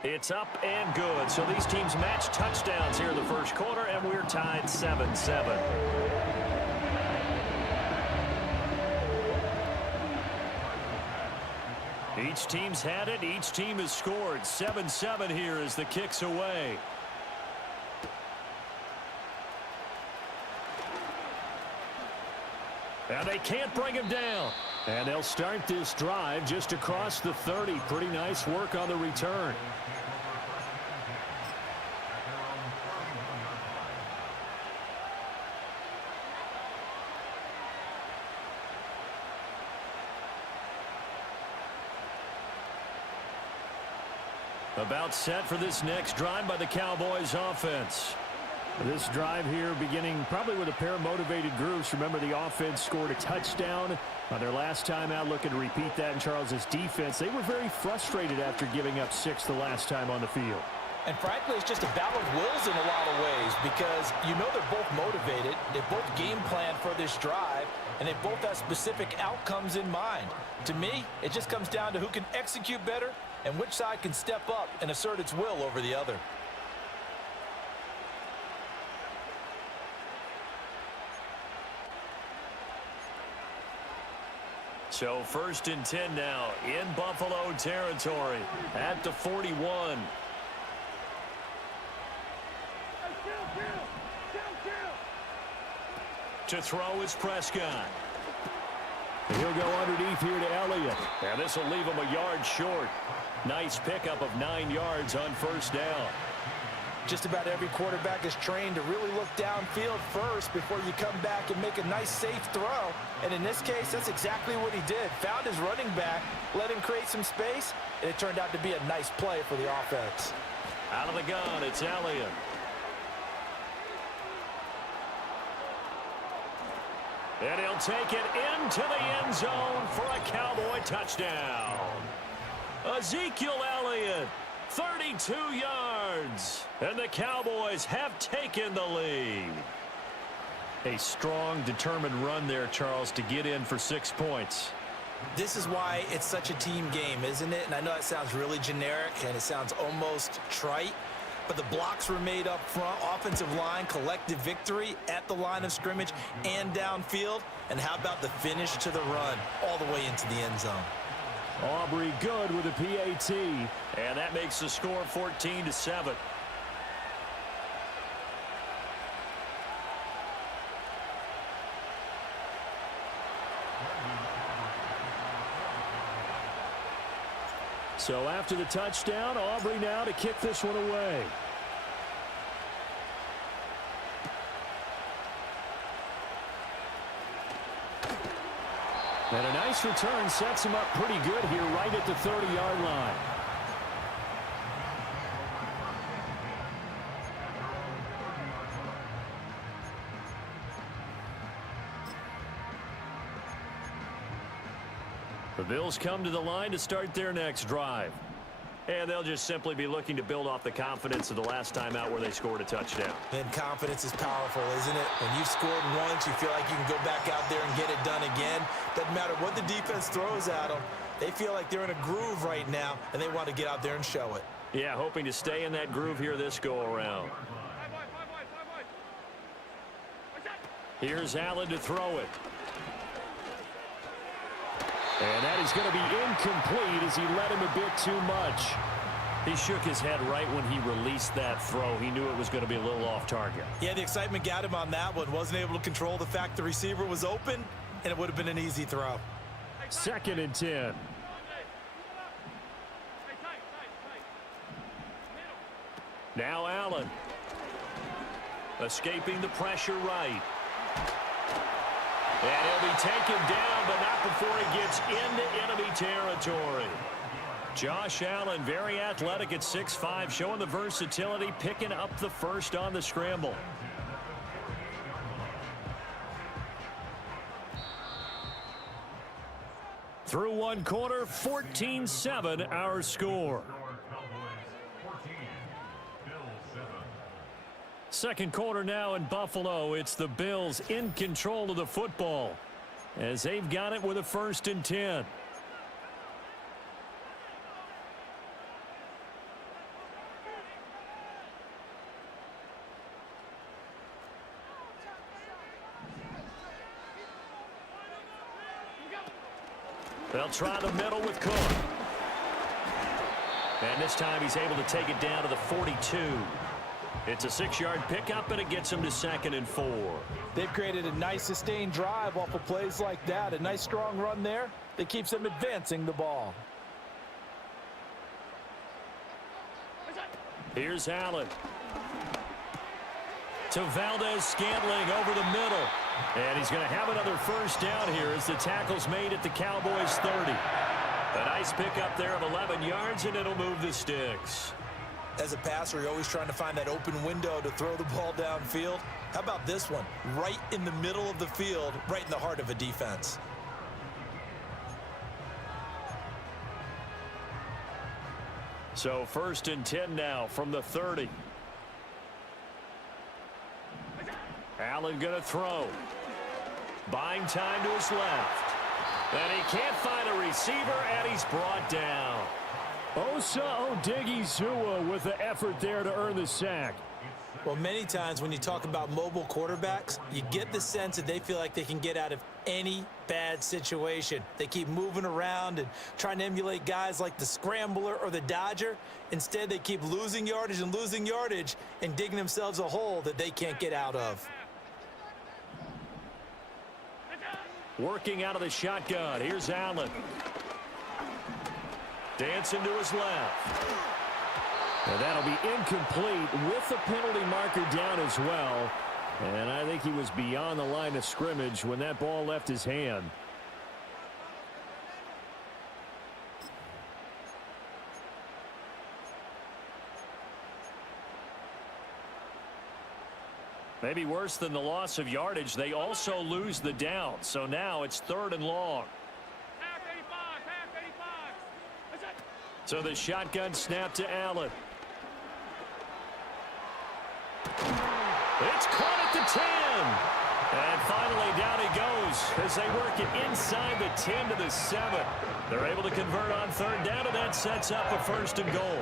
It's up and good. So these teams match touchdowns here in the first quarter, and we're tied 7-7. Each team's had it. Each team has scored. 7-7 here as the kick's away. And they can't bring him down. And they'll start this drive just across the 30. Pretty nice work on the return. About set for this next drive by the Cowboys offense. This drive here beginning probably with a pair of motivated groups. Remember, the offense scored a touchdown on their last time out, looking to repeat that in Charles's defense. They were very frustrated after giving up 6 the last time on the field. And frankly, it's just a battle of wills in a lot of ways because you know they're both motivated. They both game plan for this drive, and they both have specific outcomes in mind. To me, it just comes down to who can execute better and which side can step up and assert its will over the other. So 1st and 10 now in Buffalo territory at the 41. To throw is Prescott. He'll go underneath here to Elliott. And this will leave him a yard short. Nice pickup of 9 yards on 1st down. Just about every quarterback is trained to really look downfield first before you come back and make a nice, safe throw. And in this case, that's exactly what he did. Found his running back, let him create some space, and it turned out to be a nice play for the offense. Out of the gun, it's Elliott. And he'll take it into the end zone for a Cowboy touchdown. Ezekiel Elliott, 32 yards. And the Cowboys have taken the lead. A strong, determined run there, Charles, to get in for 6 points. This is why it's such a team game, isn't it? And I know that sounds really generic and it sounds almost trite, but the blocks were made up front, offensive line, collective victory at the line of scrimmage and downfield. And how about the finish to the run all the way into the end zone? Aubrey good with a PAT, and that makes the score 14-7. So after the touchdown, Aubrey now to kick this one away. And a nice return sets him up pretty good here right at the 30-yard line. The Bills come to the line to start their next drive. And they'll just simply be looking to build off the confidence of the last time out where they scored a touchdown. And confidence is powerful, isn't it? When you've scored once, you feel like you can go back out there and get it done again. Doesn't matter what the defense throws at them. They feel like they're in a groove right now, and they want to get out there and show it. Yeah, hoping to stay in that groove here this go-around. Here's Allen to throw it. And that is going to be incomplete as he led him a bit too much. He shook his head right when he released that throw. He knew it was going to be a little off target. Yeah, the excitement got him on that one. Wasn't able to control the fact the receiver was open, and it would have been an easy throw. 2nd and 10. Now Allen. Escaping the pressure right. And he'll be taken down, but not before he gets into enemy territory. Josh Allen, very athletic at 6'5", showing the versatility, picking up the first on the scramble. Through one quarter, 14-7 our score. Second quarter now in Buffalo. It's the Bills in control of the football as they've got it with a 1st and 10. They'll try the middle with Cook. And this time he's able to take it down to the 42. It's a 6-yard pickup, and it gets him to 2nd and 4. They've created a nice sustained drive off of plays like that. A nice strong run there that keeps them advancing the ball. Here's Allen. To Valdez-Scantling over the middle. And he's going to have another 1st down here as the tackle's made at the Cowboys' 30. A nice pickup there of 11 yards, and it'll move the sticks. As a passer, you're always trying to find that open window to throw the ball downfield. How about this one? Right in the middle of the field, right in the heart of a defense. So 1st and 10 now from the 30. Allen going to throw. Buying time to his left. And he can't find a receiver, and he's brought down. Osa Odighizuwa with the effort there to earn the sack. Well, many times when you talk about mobile quarterbacks, you get the sense that they feel like they can get out of any bad situation. They keep moving around and trying to emulate guys like the Scrambler or the Dodger. Instead, they keep losing yardage and digging themselves a hole that they can't get out of. Working out of the shotgun. Here's Allen. Dancing to his left. And that'll be incomplete with the penalty marker down as well. And I think he was beyond the line of scrimmage when that ball left his hand. Maybe worse than the loss of yardage, they also lose the down. So now it's 3rd and long. So the shotgun snap to Allen. It's caught at the 10. And finally down he goes as they work it inside the 10 to the 7. They're able to convert on 3rd down, and that sets up a 1st and goal.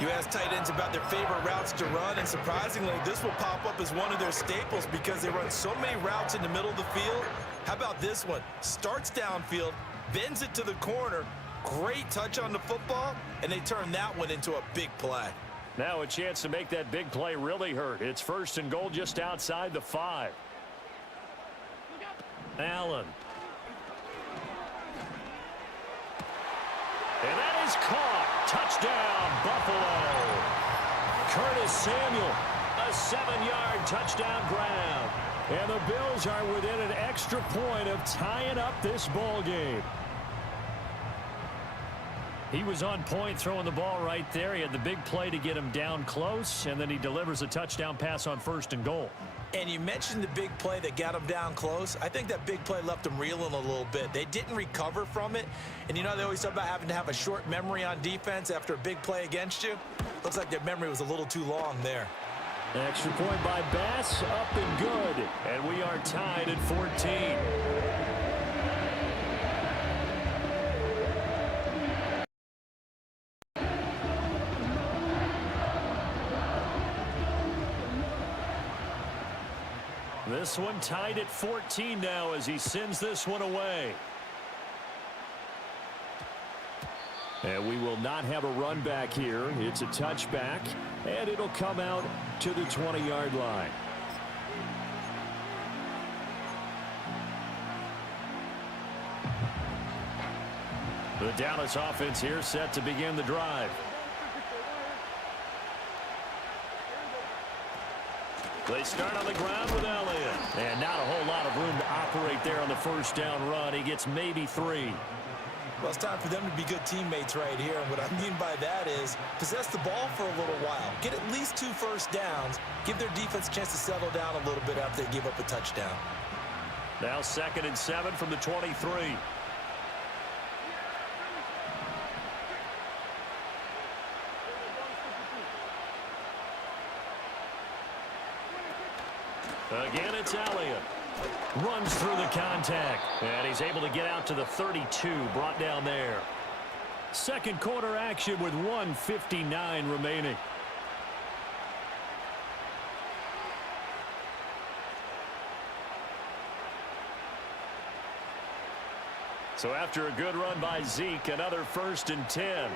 You ask tight ends about their favorite routes to run, and surprisingly, this will pop up as one of their staples because they run so many routes in the middle of the field. How about this one? Starts downfield, bends it to the corner, great touch on the football, and they turn that one into a big play. Now a chance to make that big play really hurt. It's 1st and goal just outside the 5. Allen. And that is caught. Touchdown, Buffalo. Curtis Samuel, a 7-yard touchdown grab. And the Bills are within an extra point of tying up this ball game. He was on point throwing the ball right there. He had the big play to get him down close, and then he delivers a touchdown pass on 1st and goal. And you mentioned the big play that got him down close. I think that big play left him reeling a little bit. They didn't recover from it. And you know, they always talk about having to have a short memory on defense after a big play against you. Looks like their memory was a little too long there. Extra point by Bass, up and good. And we are tied at 14. This one tied at 14 now as he sends this one away. And we will not have a run back here. It's a touchback, and it'll come out to the 20-yard line. The Dallas offense here set to begin the drive. They start on the ground with Elliott. And not a whole lot of room to operate there on the first down run. He gets maybe 3. Well, it's time for them to be good teammates right here. And what I mean by that is possess the ball for a little while. Get at least 2 first downs. Give their defense a chance to settle down a little bit after they give up a touchdown. Now 2nd and 7 from the 23. Again, it's Elliott. Runs through the contact. And he's able to get out to the 32, brought down there. Second quarter action with 1:59 remaining. So after a good run by Zeke, another 1st and 10.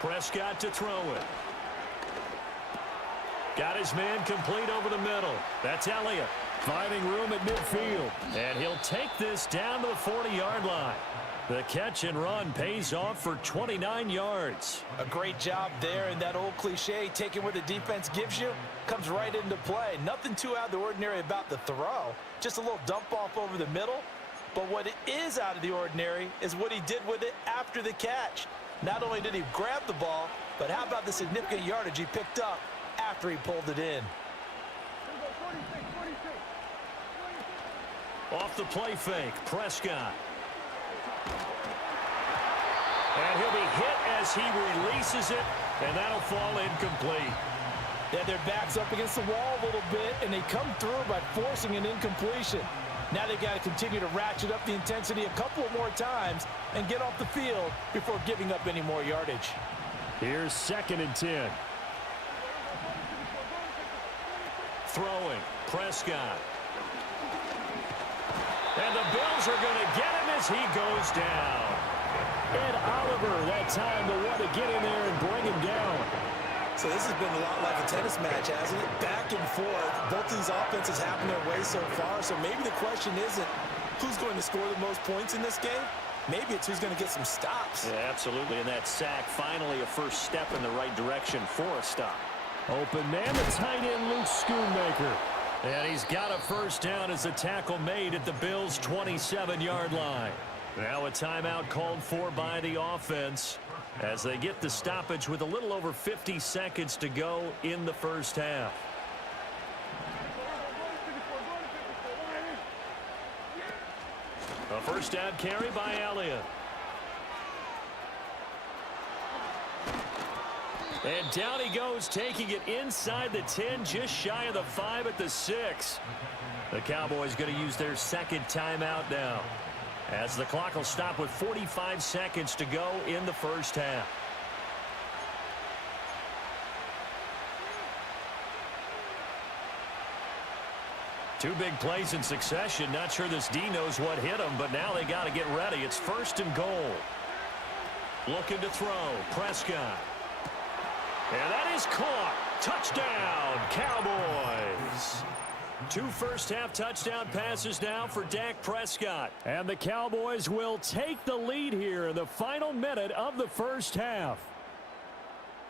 Prescott to throw it. Got his man complete over the middle. That's Elliott finding room at midfield. And he'll take this down to the 40-yard line. The catch and run pays off for 29 yards. A great job there, and that old cliche, taking what the defense gives you, comes right into play. Nothing too out of the ordinary about the throw. Just a little dump off over the middle. But what it is out of the ordinary is what he did with it after the catch. Not only did he grab the ball, but how about the significant yardage he picked up after he pulled it in. Off the play fake, Prescott. And he'll be hit as he releases it, and that'll fall incomplete. Yeah, their back's up against the wall a little bit, and they come through by forcing an incompletion. Now they've got to continue to ratchet up the intensity a couple of more times and get off the field before giving up any more yardage. Here's 2nd and 10. Throwing, Prescott. And the Bills are going to get him as he goes down. Ed Oliver, that time, the one to get in there and bring him down. So this has been a lot like a tennis match, hasn't it? Back and forth. Both these offenses having their way so far. So maybe the question isn't who's going to score the most points in this game. Maybe it's who's going to get some stops. Yeah, absolutely. And that sack, finally a first step in the right direction for a stop. Open man, the tight end, Luke Schoonmaker. And he's got a first down as the tackle made at the Bills' 27-yard line. Now a timeout called for by the offense as they get the stoppage with a little over 50 seconds to go in the first half. A first down carry by Elliott. And down he goes, taking it inside the 10, just shy of the 5 at the 6. The Cowboys going to use their second timeout now, as the clock will stop with 45 seconds to go in the first half. Two big plays in succession. Not sure this D knows what hit him, but now they got to get ready. It's 1st and goal. Looking to throw, Prescott. And that is caught. Touchdown, Cowboys. 2 first-half touchdown passes now for Dak Prescott. And the Cowboys will take the lead here in the final minute of the first half.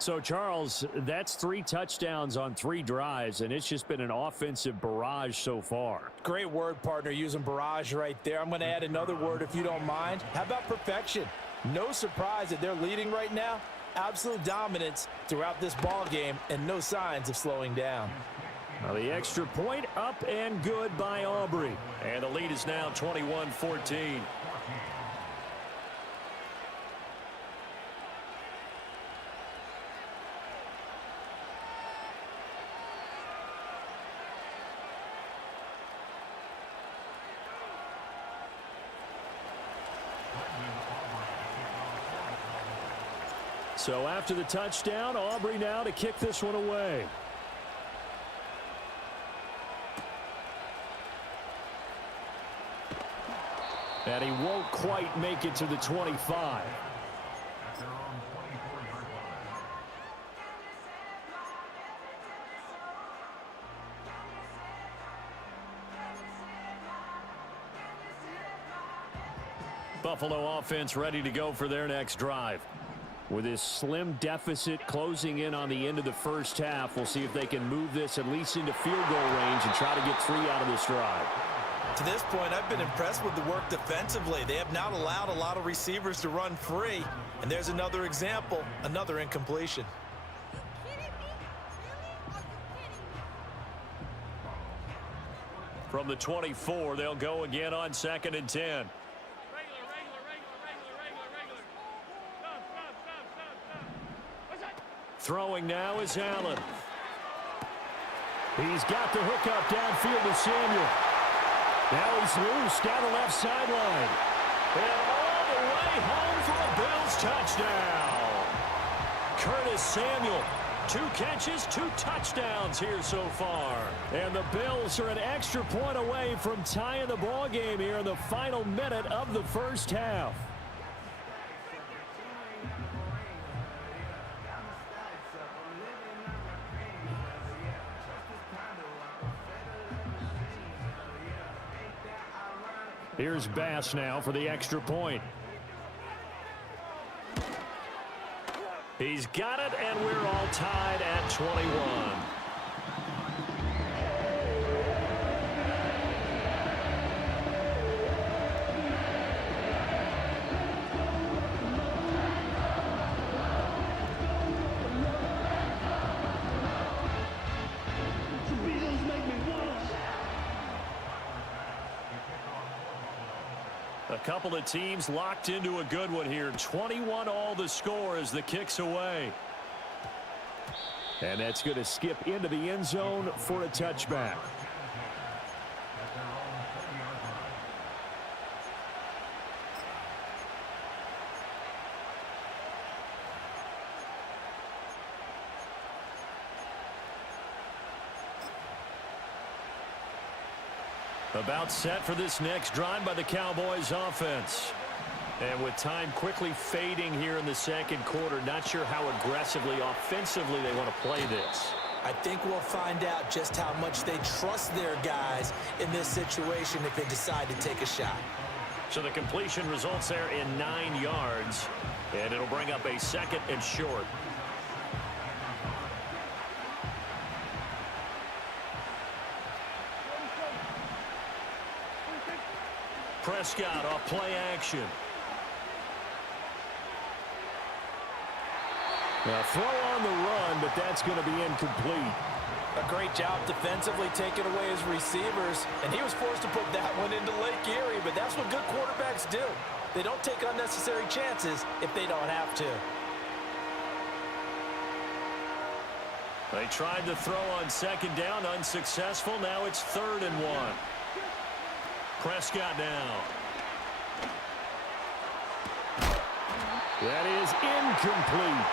So, Charles, that's 3 touchdowns on 3 drives, and it's just been an offensive barrage so far. Great word, partner, using barrage right there. I'm going to add another word if you don't mind. How about perfection? No surprise that they're leading right now. Absolute dominance throughout this ball game and no signs of slowing down. Now the extra point up and good by Aubrey. And the lead is now 21-14. So after the touchdown, Aubrey now to kick this one away. And he won't quite make it to the 25. Buffalo offense ready to go for their next drive. With this slim deficit closing in on the end of the first half, we'll see if they can move this at least into field goal range and try to get 3 out of this drive. To this point, I've been impressed with the work defensively. They have not allowed a lot of receivers to run free. And there's another example, another incompletion. From the 24, they'll go again on 2nd and 10. Throwing now is Allen. He's got the hookup downfield to Samuel. Now he's loose down the left sideline. And all the way home for a Bills touchdown. Curtis Samuel, 2 catches, 2 touchdowns here so far. And the Bills are an extra point away from tying the ball game here in the final minute of the first half. Here's Bass now for the extra point. He's got it, and we're all tied at 21. A couple of teams locked into a good one here. 21 all the score as the kick's away. And that's going to skip into the end zone for a touchback. About set for this next drive by the Cowboys offense. And with time quickly fading here in the second quarter, not sure how aggressively, offensively they want to play this. I think we'll find out just how much they trust their guys in this situation if they decide to take a shot. So the completion results there in 9 yards, and it'll bring up a 2nd and short. Prescott off play action. Now throw on the run, but that's going to be incomplete. A great job defensively taking away his receivers, and he was forced to put that one into Lake Erie, but that's what good quarterbacks do. They don't take unnecessary chances if they don't have to. They tried to throw on 2nd down, unsuccessful. Now it's 3rd and 1. Prescott now. That is incomplete.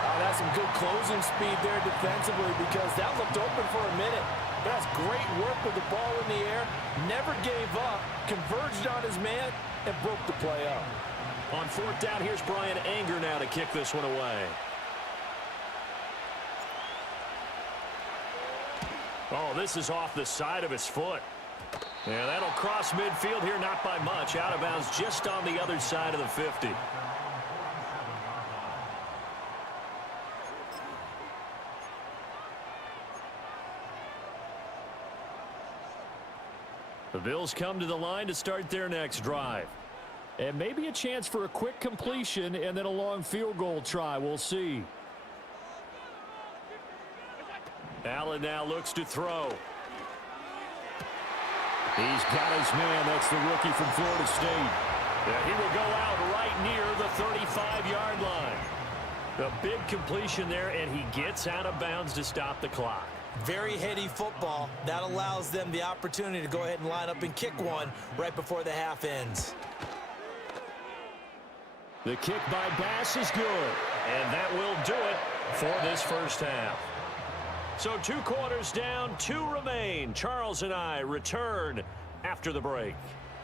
Oh, that's some good closing speed there defensively because that looked open for a minute. That's great work with the ball in the air. Never gave up, converged on his man, and broke the play up. On 4th down, here's Brian Anger now to kick this one away. Oh, this is off the side of his foot. Yeah, that'll cross midfield here, not by much. Out of bounds just on the other side of the 50. The Bills come to the line to start their next drive. And maybe a chance for a quick completion and then a long field goal try. We'll see. Allen now looks to throw. He's got his man. That's the rookie from Florida State. Yeah, he will go out right near the 35-yard line. The big completion there, and he gets out of bounds to stop the clock. Very heady football. That allows them the opportunity to go ahead and line up and kick one right before the half ends. The kick by Bass is good, and that will do it for this first half. So 2 quarters down, 2 remain. Charles and I return after the break.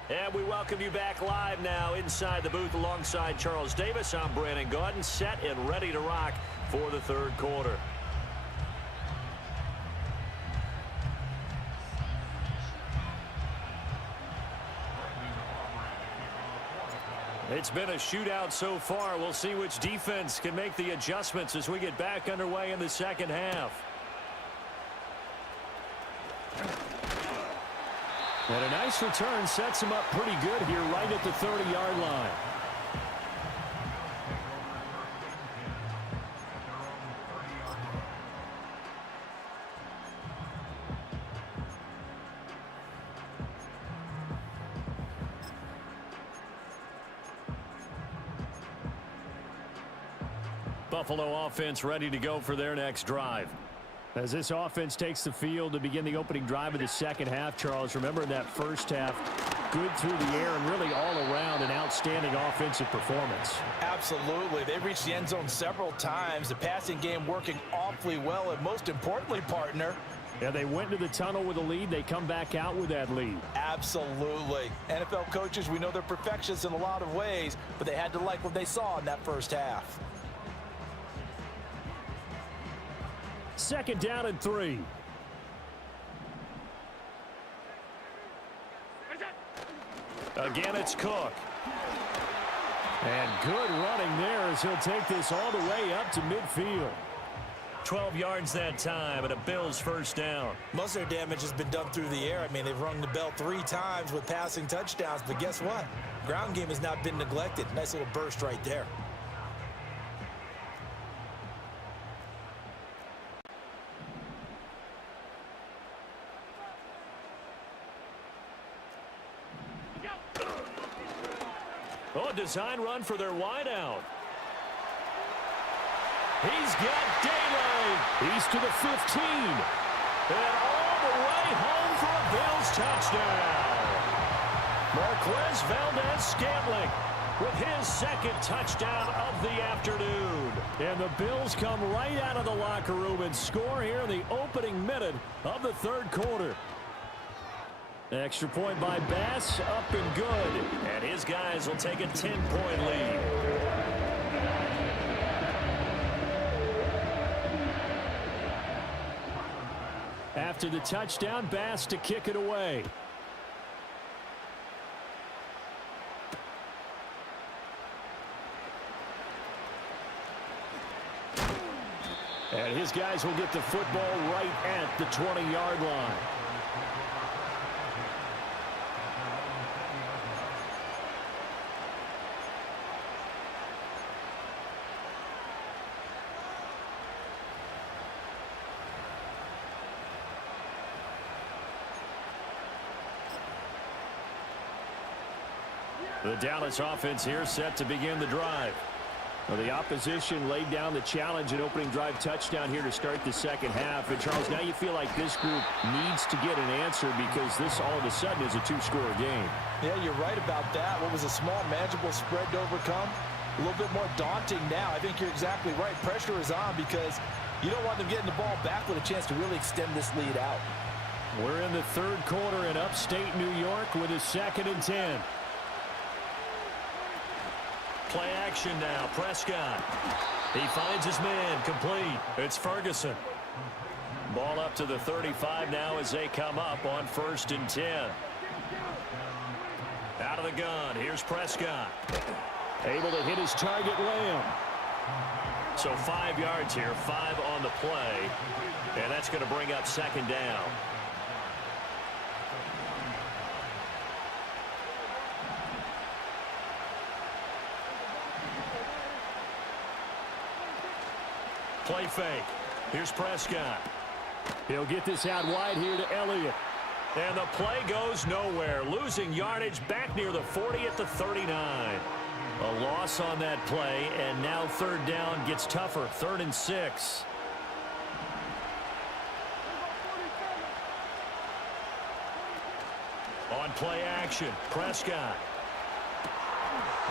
And we welcome you back live now inside the booth alongside Charles Davis. I'm Brandon Gaudin, set and ready to rock for the third quarter. It's been a shootout so far. We'll see which defense can make the adjustments as we get back underway in the second half. And a nice return sets him up pretty good here right at the 30-yard line. Buffalo offense ready to go for their next drive. As this offense takes the field to begin the opening drive of the second half, Charles, remember in that first half, good through the air and really all around an outstanding offensive performance. Absolutely. They reached the end zone several times. The passing game working awfully well, and most importantly, partner, yeah, they went into the tunnel with a lead. They come back out with that lead. Absolutely. NFL coaches, we know they're perfectionists in a lot of ways, but they had to like what they saw in that first half. Second down and 3. Again, it's Cook. And good running there as he'll take this all the way up to midfield. 12 yards that time and a Bills first down. Most of their damage has been done through the air. I mean, they've rung the bell 3 times with passing touchdowns, but guess what? Ground game has not been neglected. Nice little burst right there. Oh, a design run for their wideout. He's got daylight. He's to the 15. And all the way home for a Bills touchdown. Marquez Valdez-Scantling with his second touchdown of the afternoon. And the Bills come right out of the locker room and score here in the opening minute of the third quarter. Extra point by Bass, up and good. And his guys will take a 10-point lead. After the touchdown, Bass to kick it away. And his guys will get the football right at the 20-yard line. The Dallas offense here set to begin the drive. Well, the opposition laid down the challenge and opening drive touchdown here to start the second half. And, Charles, now you feel like this group needs to get an answer because this all of a sudden is a 2-score game. Yeah, you're right about that. What was a small, manageable spread to overcome? A little bit more daunting now. I think you're exactly right. Pressure is on because you don't want them getting the ball back with a chance to really extend this lead out. We're in the third quarter in upstate New York with a 2nd and 10. Play action now. Prescott. He finds his man. Complete. It's Ferguson. Ball up to the 35 now as they come up on 1st and 10. Out of the gun. Here's Prescott. Able to hit his target, Lamb. So 5 yards here. 5 on the play. And that's going to bring up 2nd down. play fake. Here's Prescott. He'll get this out wide here to Elliott. And the play goes nowhere. Losing yardage back near the 40 at the 39. A loss on that play, and now third down gets tougher. 3rd and 6. On play action, Prescott.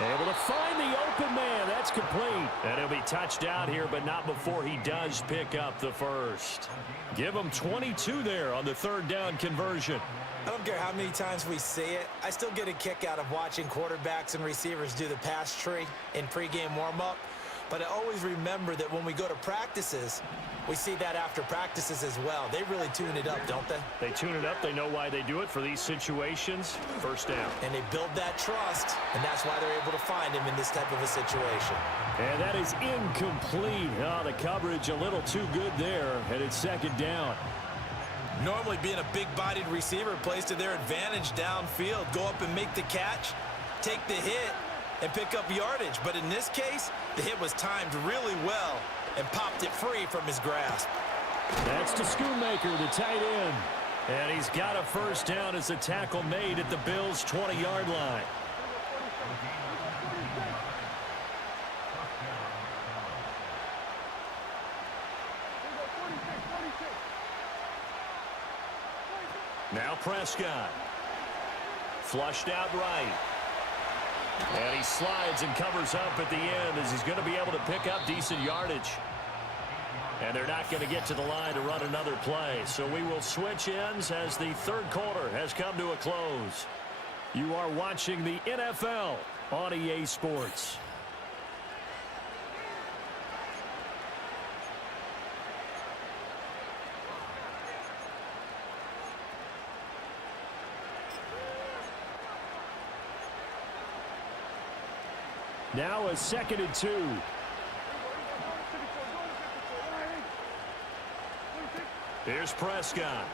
Able to find the open man. That's complete. And he'll be touched out here, but not before he does pick up the first. Give him 22 there on the 3rd down conversion. I don't care how many times we see it. I still get a kick out of watching quarterbacks and receivers do the pass tree in pregame warm-up. But I always remember that when we go to practices, we see that after practices as well. They really tune it up, don't they? They tune it up. They know why they do it for these situations. First down. And they build that trust, and that's why they're able to find him in this type of a situation. And that is incomplete. Oh, the coverage a little too good there, and it's 2nd down. Normally being a big-bodied receiver plays to their advantage downfield. Go up and make the catch, take the hit, and pick up yardage. But in this case, the hit was timed really well and popped it free from his grasp. That's to Schoonmaker, the tight end. And he's got a first down as a tackle made at the Bills' 20-yard line. Now Prescott. Flushed out right. And he slides and covers up at the end as he's going to be able to pick up decent yardage. And they're not going to get to the line to run another play. So we will switch ends as the 3rd quarter has come to a close. You are watching the NFL on EA Sports. Now a 2nd and 2. Here's Prescott.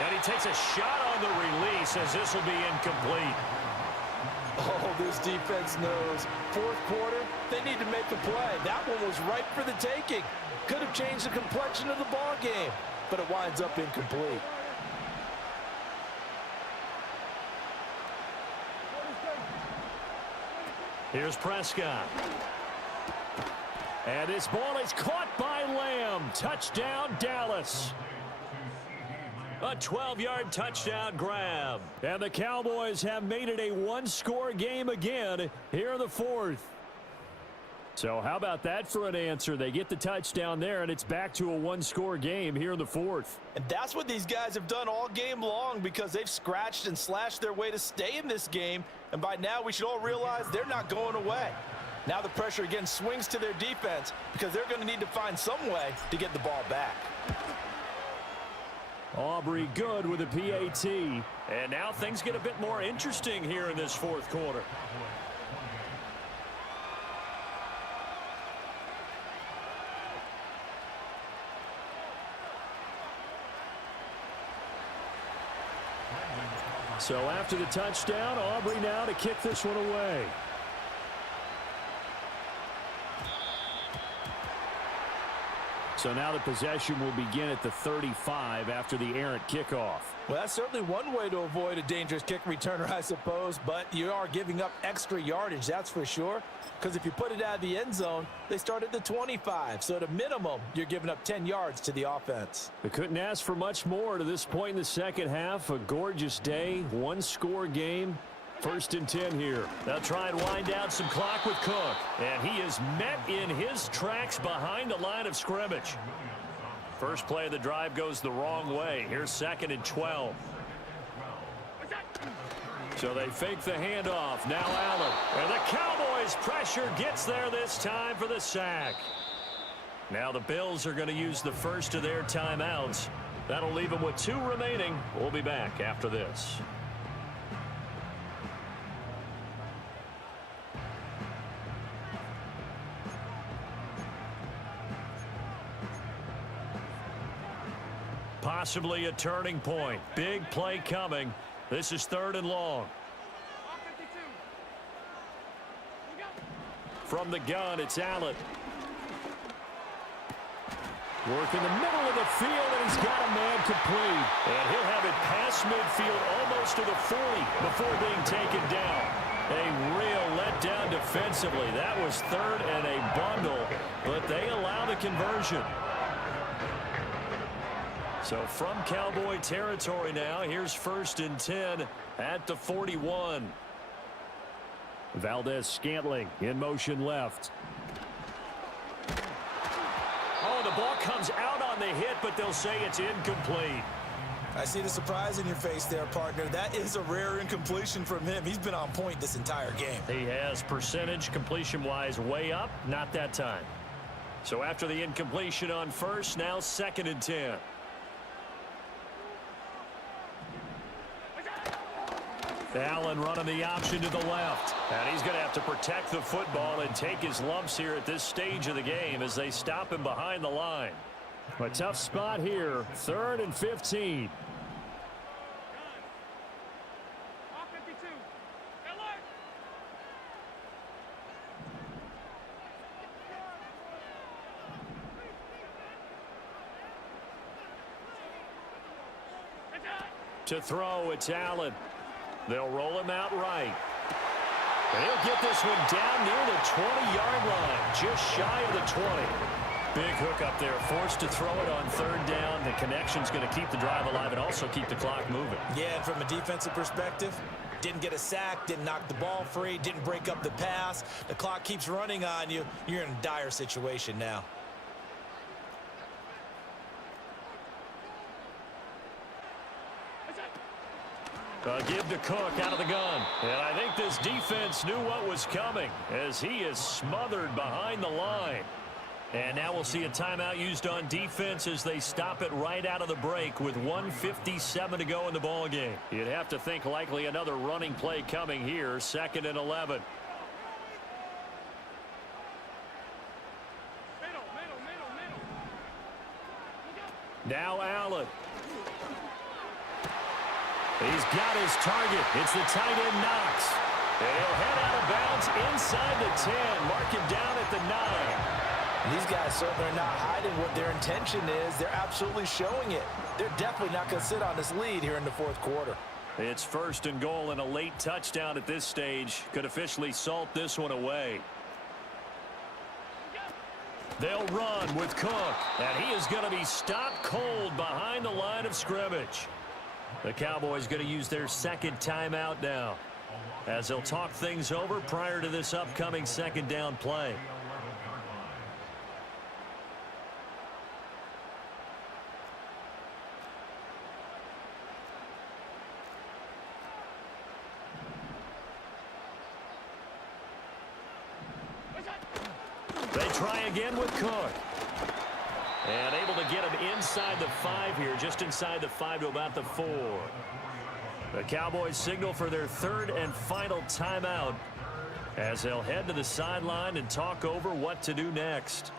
And he takes a shot on the release as this will be incomplete. Oh, this defense knows. 4th quarter, they need to make a play. That one was ripe for the taking. Could have changed the complexion of the ball game, but it winds up incomplete. Here's Prescott. And this ball is caught by Lamb. Touchdown, Dallas. A 12-yard touchdown grab. And the Cowboys have made it a one-score game again here in the 4th. So how about that for an answer? They get the touchdown there, and it's back to a one-score game here in the 4th. And that's what these guys have done all game long because they've scratched and slashed their way to stay in this game. And by now, we should all realize they're not going away. Now the pressure again swings to their defense because they're going to need to find some way to get the ball back. Aubrey good with a PAT. And now things get a bit more interesting here in this 4th quarter. So after the touchdown, Aubrey now to kick this one away. So now the possession will begin at the 35 after the errant kickoff. Well, that's certainly one way to avoid a dangerous kick returner, I suppose, but you are giving up extra yardage, that's for sure, because if you put it out of the end zone, they start at the 25, so at a minimum, you're giving up 10 yards to the offense. They couldn't ask for much more to this point in the second half. A gorgeous day, one-score game. 1st and 10 here. They'll try and wind down some clock with Cook. And he is met in his tracks behind the line of scrimmage. First play of the drive goes the wrong way. Here's 2nd and 12. So they fake the handoff. Now Allen. And the Cowboys pressure gets there this time for the sack. Now the Bills are going to use the first of their timeouts. That'll leave them with 2 remaining. We'll be back after this. Possibly a turning point. Big play coming. This is 3rd and long. From the gun, it's Allen. Work in the middle of the field, and he's got a man complete. And he'll have it past midfield almost to the 40 before being taken down. A real letdown defensively. That was third and a bundle, but they allow the conversion. So from Cowboy territory now, here's 1st and 10 at the 41. Valdez-Scantling in motion left. Oh, the ball comes out on the hit, but they'll say it's incomplete. I see the surprise in your face there, partner. That is a rare incompletion from him. He's been on point this entire game. He has percentage completion-wise way up, not that time. So after the incompletion on first, now 2nd and 10. Allen running the option to the left. And he's going to have to protect the football and take his lumps here at this stage of the game as they stop him behind the line. A tough spot here, 3rd and 15. To throw, it's Allen. They'll roll him out right. And he'll get this one down near the 20-yard line, just shy of the 20. Big hook up there, forced to throw it on 3rd down. The connection's going to keep the drive alive and also keep the clock moving. Yeah, and from a defensive perspective, didn't get a sack, didn't knock the ball free, didn't break up the pass. The clock keeps running on you. You're in a dire situation now. Give to Cook out of the gun. And I think this defense knew what was coming as he is smothered behind the line. And now we'll see a timeout used on defense as they stop it right out of the break with 1:57 to go in the ball game. You'd have to think likely another running play coming here, 2nd and 11. Now Allen. He's got his target. It's the tight end Knox. And he'll head out of bounds inside the 10. Mark him down at the 9. These guys certainly are not hiding what their intention is. They're absolutely showing it. They're definitely not going to sit on this lead here in the 4th quarter. It's 1st and goal and a late touchdown at this stage. Could officially salt this one away. They'll run with Cook. And he is going to be stopped cold behind the line of scrimmage. The Cowboys going to use their 2nd timeout now as they'll talk things over prior to this upcoming 2nd down play. They try again with Cook. And able to get him inside the 5 here, just inside the 5 to about the 4. The Cowboys signal for their 3rd and final timeout as they'll head to the sideline and talk over what to do next.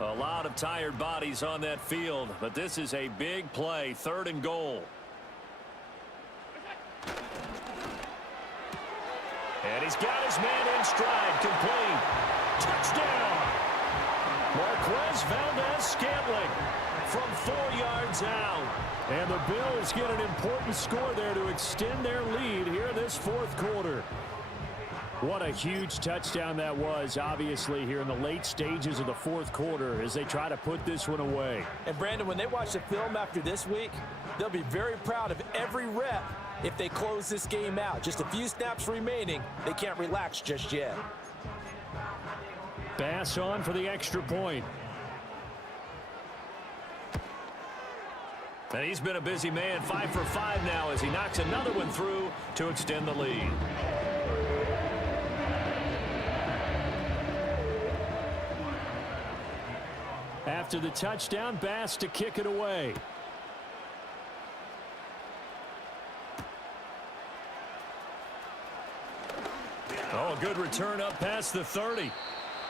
A lot of tired bodies on that field, but this is a big play, 3rd and goal. And he's got his man in stride, complete. Touchdown! Marquez Valdez-Scantling from 4 yards out. And the Bills get an important score there to extend their lead here in this 4th quarter. What a huge touchdown that was, obviously, here in the late stages of the 4th quarter as they try to put this one away. And, Brandon, when they watch the film after this week, they'll be very proud of every rep if they close this game out. Just a few snaps remaining. They can't relax just yet. Bass on for the extra point. And he's been a busy man, 5 for 5 now as he knocks another one through to extend the lead. After the touchdown, Bass to kick it away. Oh, good return up past the 30.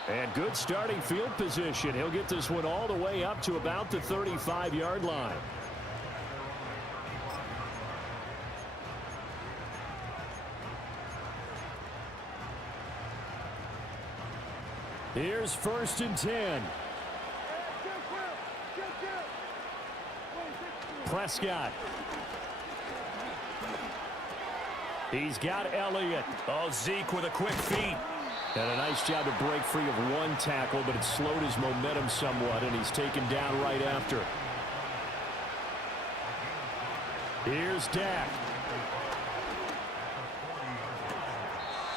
And good starting field position. He'll get this one all the way up to about the 35-yard line. Here's 1st and 10. Prescott. He's got Elliott. Oh, Zeke with a quick feet. And a nice job to break free of one tackle, but it slowed his momentum somewhat, and he's taken down right after. Here's Dak.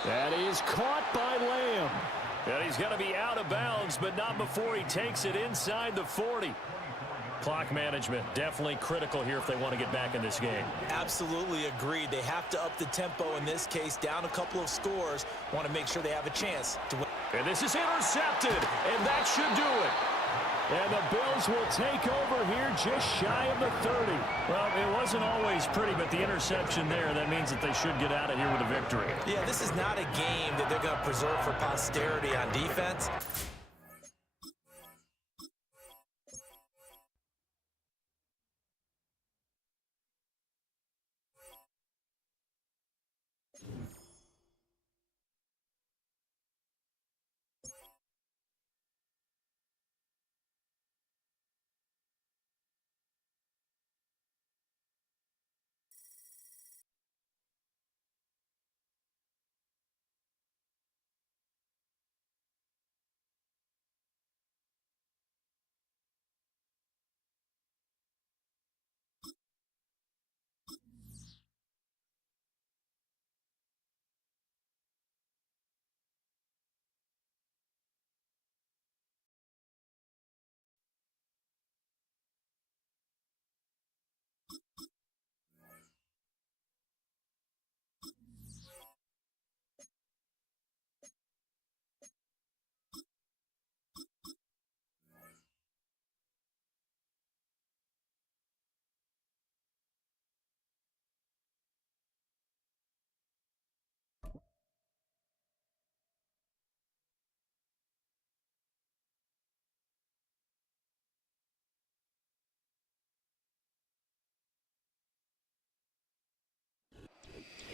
That is caught by Lamb. And he's going to be out of bounds, but not before he takes it inside the 40. Clock management definitely critical here if they want to get back in this game. Absolutely agreed. They have to up the tempo in this case, down a couple of scores. Want to make sure they have a chance to win. And this is intercepted, and that should do it. And the Bills will take over here just shy of the 30. Well, it wasn't always pretty, but the interception there, that means that they should get out of here with a victory. Yeah, this is not a game that they're going to preserve for posterity on defense.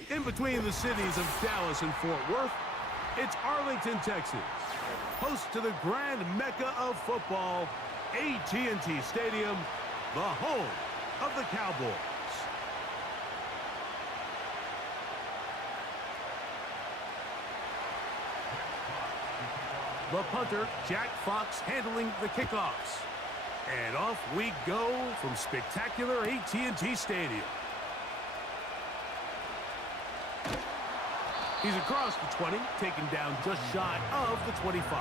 In between the cities of Dallas and Fort Worth, it's Arlington, Texas, host to the grand mecca of football, AT&T Stadium, the home of the Cowboys. The punter, Jack Fox, handling the kickoffs. And off we go from spectacular AT&T Stadium. He's across the 20, taken down just shy of the 25.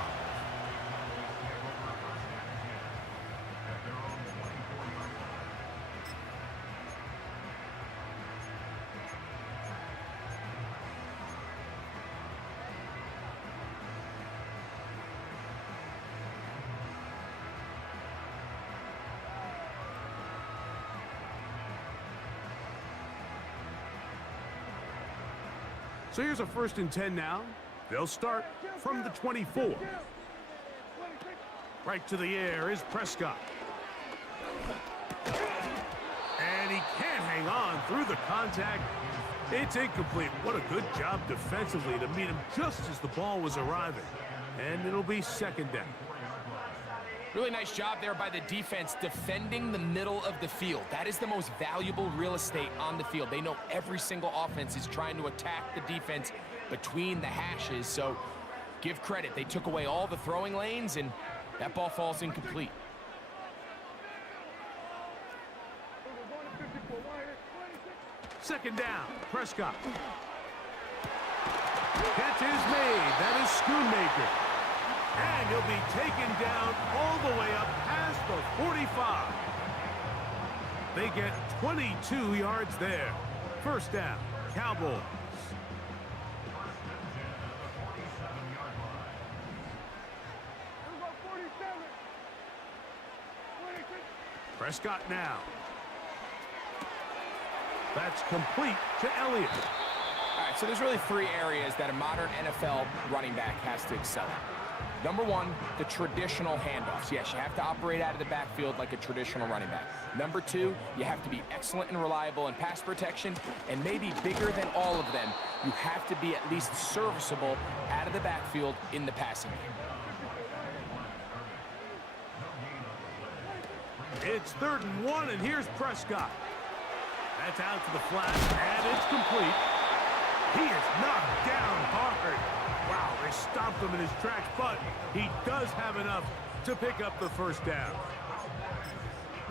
So here's a 1st and 10 now. They'll start from the 24. Right to the air is Prescott. And he can't hang on through the contact. It's incomplete. What a good job defensively to meet him just as the ball was arriving. And it'll be 2nd down. Really nice job there by the defense defending the middle of the field. That is the most valuable real estate on the field. They know every single offense is trying to attack the defense between the hashes, so give credit. They took away all the throwing lanes, and that ball falls incomplete. Second down, Prescott. Catch is made. That is Schoonmaker. And he'll be taken down all the way up past the 45. They get 22 yards there. 1st down, Cowboys. Prescott now. That's complete to Elliott. All right, so there's really 3 areas that a modern NFL running back has to excel at. Number 1, the traditional handoffs. Yes, you have to operate out of the backfield like a traditional running back. Number 2, you have to be excellent and reliable in pass protection, and maybe bigger than all of them, you have to be at least serviceable out of the backfield in the passing game. It's 3rd and 1, and here's Prescott. That's out to the flat, and it's complete. He is knocked down hard. Wow, they stopped him in his tracks, but he does have enough to pick up the first down.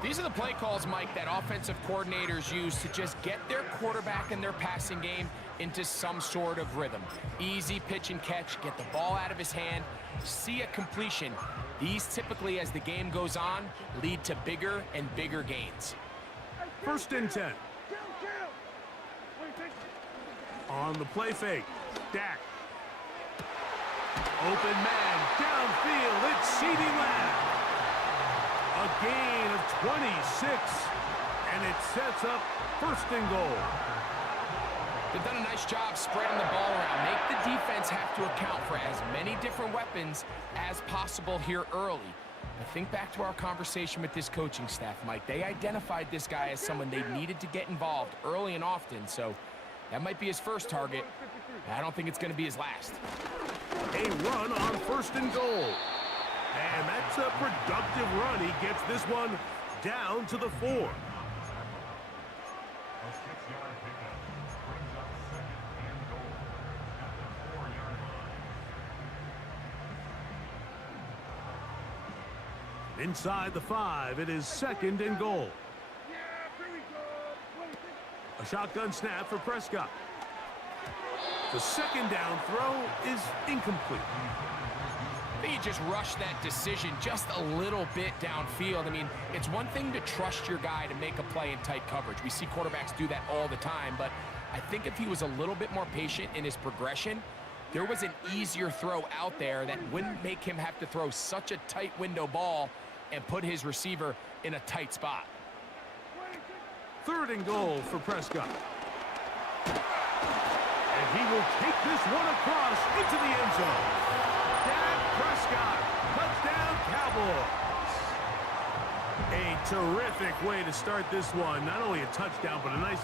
These are the play calls, Mike, that offensive coordinators use to just get their quarterback and their passing game into some sort of rhythm. Easy pitch and catch, get the ball out of his hand, see a completion. These typically, as the game goes on, lead to bigger and bigger gains. 1st and 10. On the play fake, Dak. Open man, downfield, it's CeeDee Lamb. A gain of 26, and it sets up 1st and goal. They've done a nice job spreading the ball around. Make the defense have to account for as many different weapons as possible here early. But think back to our conversation with this coaching staff, Mike. They identified this guy as someone they needed to get involved early and often, so that might be his first target. I don't think it's going to be his last. A run on 1st and goal. And that's a productive run. He gets this one down to the 4. A 6-yard pickup brings up 2nd and goal at the 4-yard line. Inside the 5, it is 2nd and goal. A shotgun snap for Prescott. The 2nd down throw is incomplete. I think you just rushed that decision just a little bit downfield. I mean, it's one thing to trust your guy to make a play in tight coverage. We see quarterbacks do that all the time, but I think if he was a little bit more patient in his progression, there was an easier throw out there that wouldn't make him have to throw such a tight window ball and put his receiver in a tight spot. 3rd and goal for Prescott. And he will take this one across into the end zone. Dak Prescott, touchdown Cowboys. A terrific way to start this one. Not only a touchdown, but a nice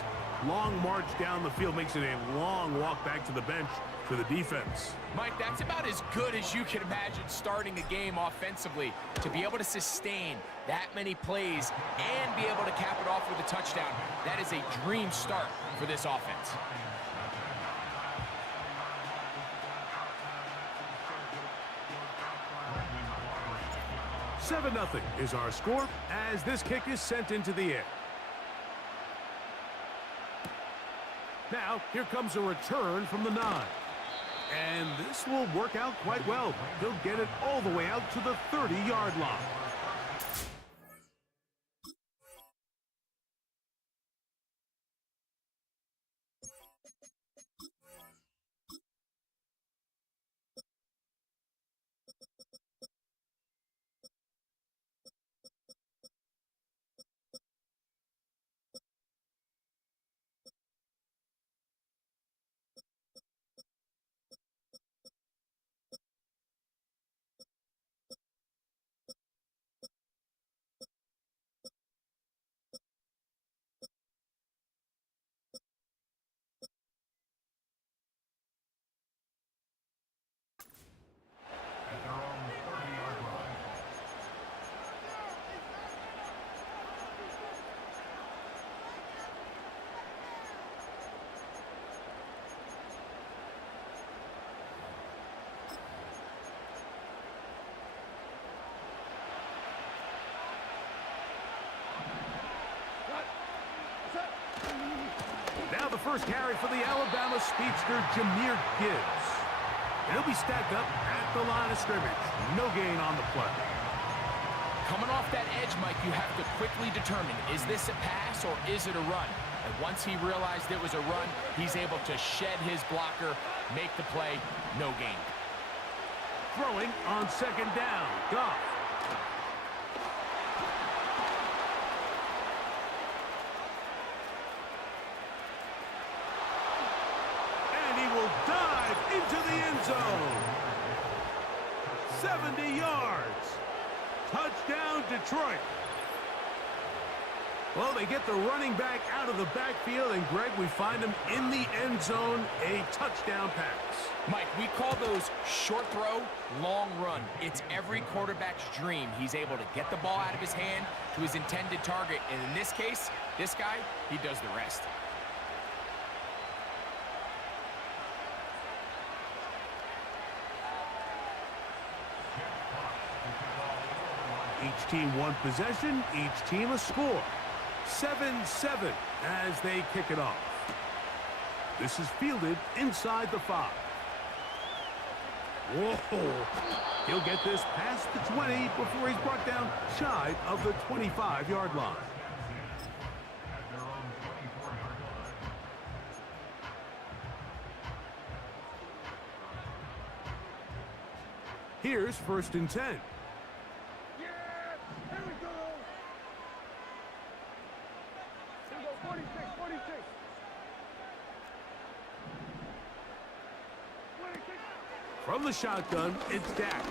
long march down the field. Makes it a long walk back to the bench for the defense. Mike, that's about as good as you can imagine starting a game offensively. To be able to sustain that many plays and be able to cap it off with a touchdown, that is a dream start for this offense. 7-0 is our score as this kick is sent into the air. Now, here comes a return from the 9. And this will work out quite well. He'll get it all the way out to the 30-yard line. At their own 30-yard line. Now the first carry for the Alabama speedster, Jahmyr Gibbs. He'll be stacked up at the line of scrimmage. No gain on the play. Coming off that edge, Mike, you have to quickly determine, is this a pass or is it a run? And once he realized it was a run, he's able to shed his blocker, make the play, no gain. Throwing on second down, Goff. And he will dive into the end zone. 70 yards. Touchdown, Detroit. Well, they get the running back out of the backfield, and Greg, we find him in the end zone, a touchdown pass. Mike, we call those short throw, long run. It's every quarterback's dream. He's able to get the ball out of his hand to his intended target, and in this case, this guy, he does the rest. Each team one possession, each team a score. 7-7 as they kick it off. This is fielded inside the 5. Whoa! He'll get this past the 20 before he's brought down shy of the 25-yard line. Here's 1st and 10. From the shotgun, it's Dak.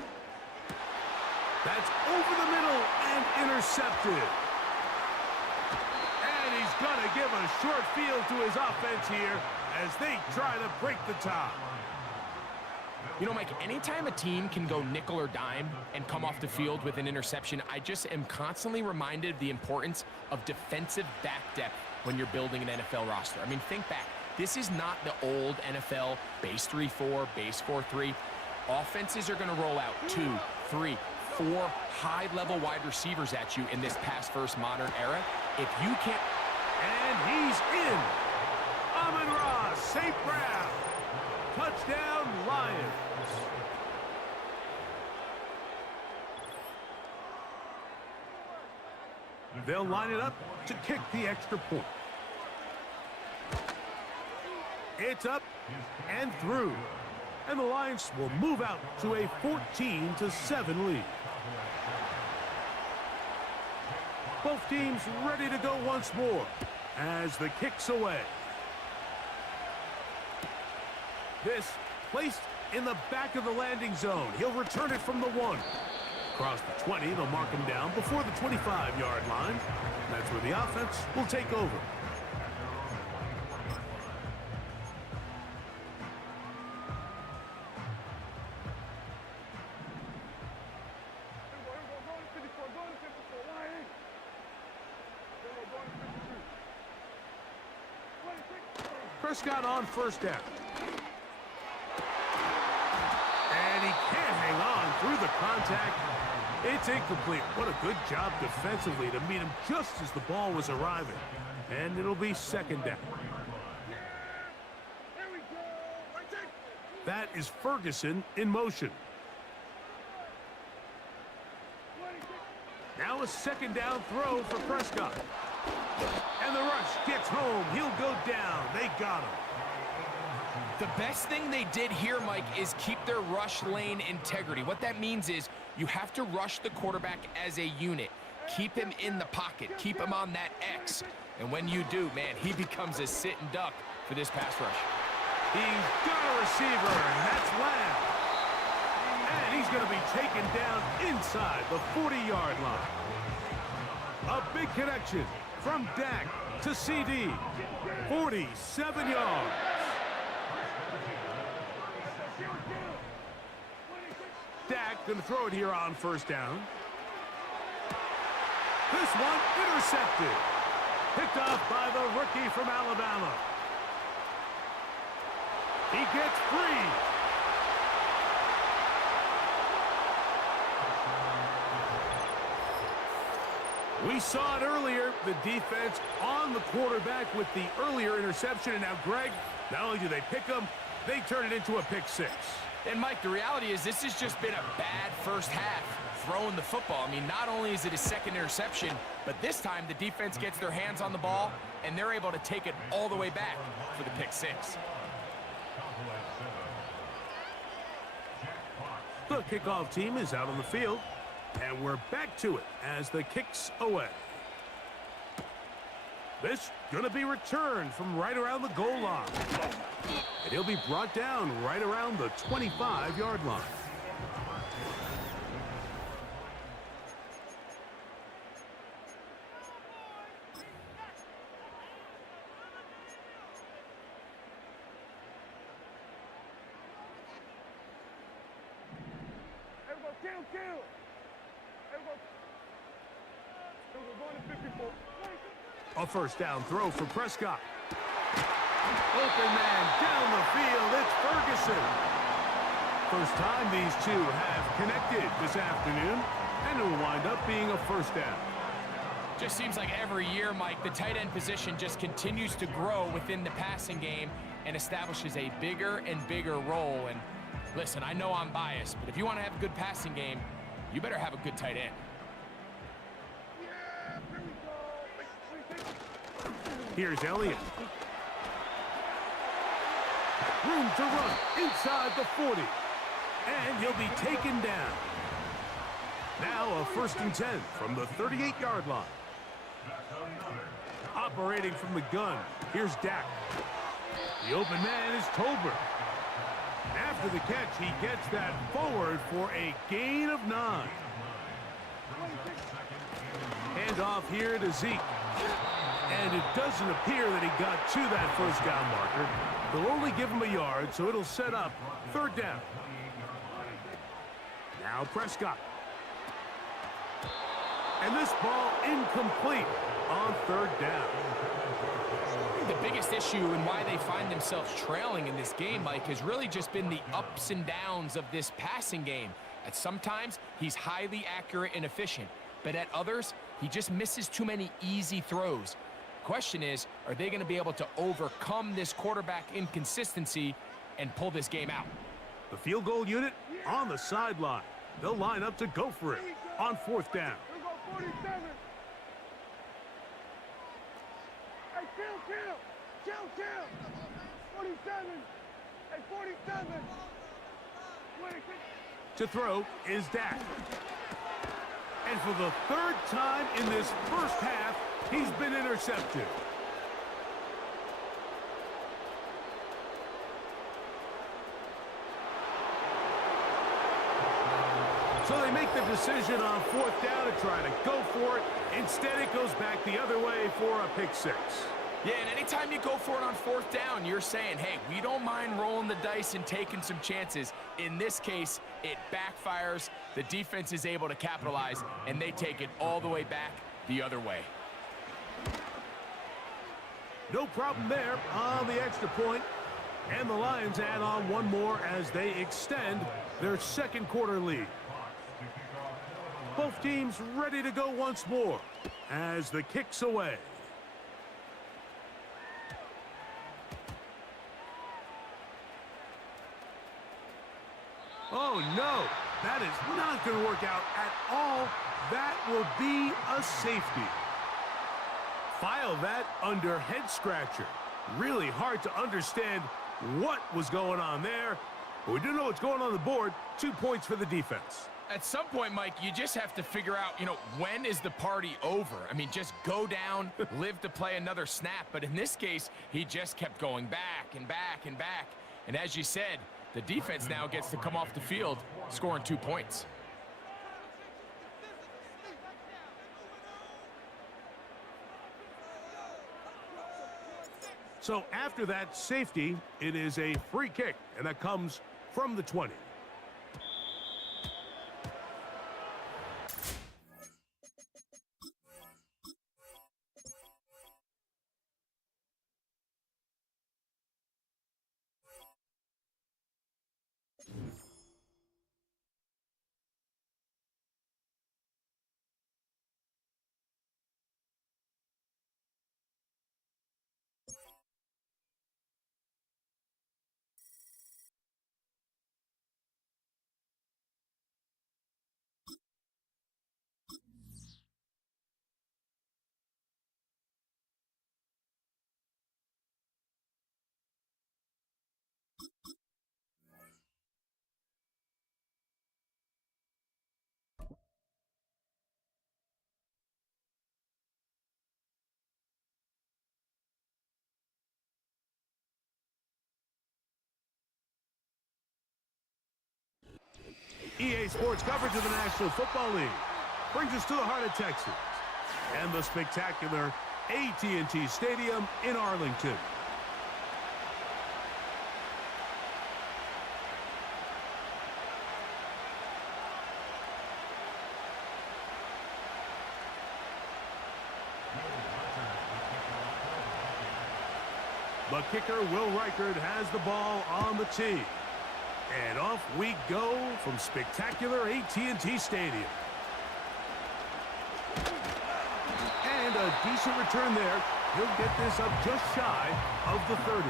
That's over the middle and intercepted. And he's going to give a short field to his offense here as they try to break the tie. You know, Mike, anytime a team can go nickel or dime and come off the field with an interception, I just am constantly reminded of the importance of defensive back depth when you're building an NFL roster. I mean, think back. This is not the old NFL base 3-4, base 4-3. Offenses are going to roll out 2, 3, 4 high-level wide receivers at you in this pass-first modern era. If you can't... And he's in. Amon-Ra St. Brown. Touchdown, Lions. They'll line it up to kick the extra point. It's up and through. And the Lions will move out to a 14-7 lead. Both teams ready to go once more as the kick's away. This placed in the back of the landing zone. He'll return it from the 1. Across the 20, they'll mark him down before the 25-yard line. That's where the offense will take over. Prescott on 1st down. And he can't hang on through the contact. It's incomplete. What a good job defensively to meet him just as the ball was arriving. And it'll be 2nd down. That is Ferguson in motion. Now a 2nd down throw for Prescott. And the rush gets home. He'll go down. They got him. The best thing they did here, Mike, is keep their rush lane integrity. What that means is you have to rush the quarterback as a unit. Keep him in the pocket. Keep him on that X. And when you do, man, he becomes a sitting duck for this pass rush. He's got a receiver, and that's Lamb. And he's going to be taken down inside the 40-yard line. A big connection from Dak to CD. 47 yards. Dak going to throw it here on 1st down. This one intercepted. Picked off by the rookie from Alabama. He gets free. We saw it earlier, the defense on the quarterback with the earlier interception. And now, Greg, not only do they pick him, they turn it into a pick 6. And, Mike, the reality is this has just been a bad first half throwing the football. I mean, not only is it his 2nd interception, but this time the defense gets their hands on the ball, and they're able to take it all the way back for the pick 6. The kickoff team is out on the field, and we're back to it as the kick's away. This gonna be returned from right around the goal line. And he'll be brought down right around the 25-yard line. kill. Hey, we're going to 54. A first down throw for Prescott. Open man down the field. It's Ferguson. First time these two have connected this afternoon, and it will wind up being a first down. Just seems like every year, Mike, the tight end position just continues to grow within the passing game and establishes a bigger and bigger role. And listen, I know I'm biased, but if you want to have a good passing game, you better have a good tight end. Yeah, here we go. Here's Elliott. Room to run inside the 40. And he'll be taken down. Now a 1st and 10 from the 38-yard line. Operating from the gun, here's Dak. The open man is Tolbert. After the catch, he gets that forward for a gain of 9. Hand off here to Zeke. And it doesn't appear that he got to that first down marker. They'll only give him a yard, so it'll set up 3rd down. Now Prescott. And this ball incomplete on 3rd down. The biggest issue and why they find themselves trailing in this game, Mike, has really just been the ups and downs of this passing game. At sometimes, he's highly accurate and efficient, but at others, he just misses too many easy throws. Question is, are they going to be able to overcome this quarterback inconsistency and pull this game out? The field goal unit on the sideline. They'll line up to go for it on 4th down. Here we go, 47. Hey, kill. 47. Hey, 47. 26. To throw is Dak. And for the 3rd time in this first half, he's been intercepted. So they make the decision on 4th down to try to go for it. Instead, it goes back the other way for a pick 6. Yeah, and anytime you go for it on 4th down, you're saying, hey, we don't mind rolling the dice and taking some chances. In this case, it backfires. The defense is able to capitalize, and they take it all the way back the other way. No problem there on the extra point. And the Lions add on one more as they extend their 2nd quarter lead. Both teams ready to go once more as the kick's away. Oh, no. That is not going to work out at all. That will be a safety. File that under head scratcher. Really hard to understand what was going on there. But we do know what's going on the board. 2 points for the defense. At some point, Mike, you just have to figure out, when is the party over? I mean, just go down, live to play another snap. But in this case, he just kept going back and back and back. And as you said, the defense now gets to come off the field, scoring 2 points. So after that safety, it is a free kick, and that comes from the 20. EA Sports coverage of the National Football League brings us to the heart of Texas and the spectacular AT&T Stadium in Arlington. The kicker, Will Reichard, has the ball on the tee. And off we go from spectacular AT&T Stadium. And a decent return there. He'll get this up just shy of the 30.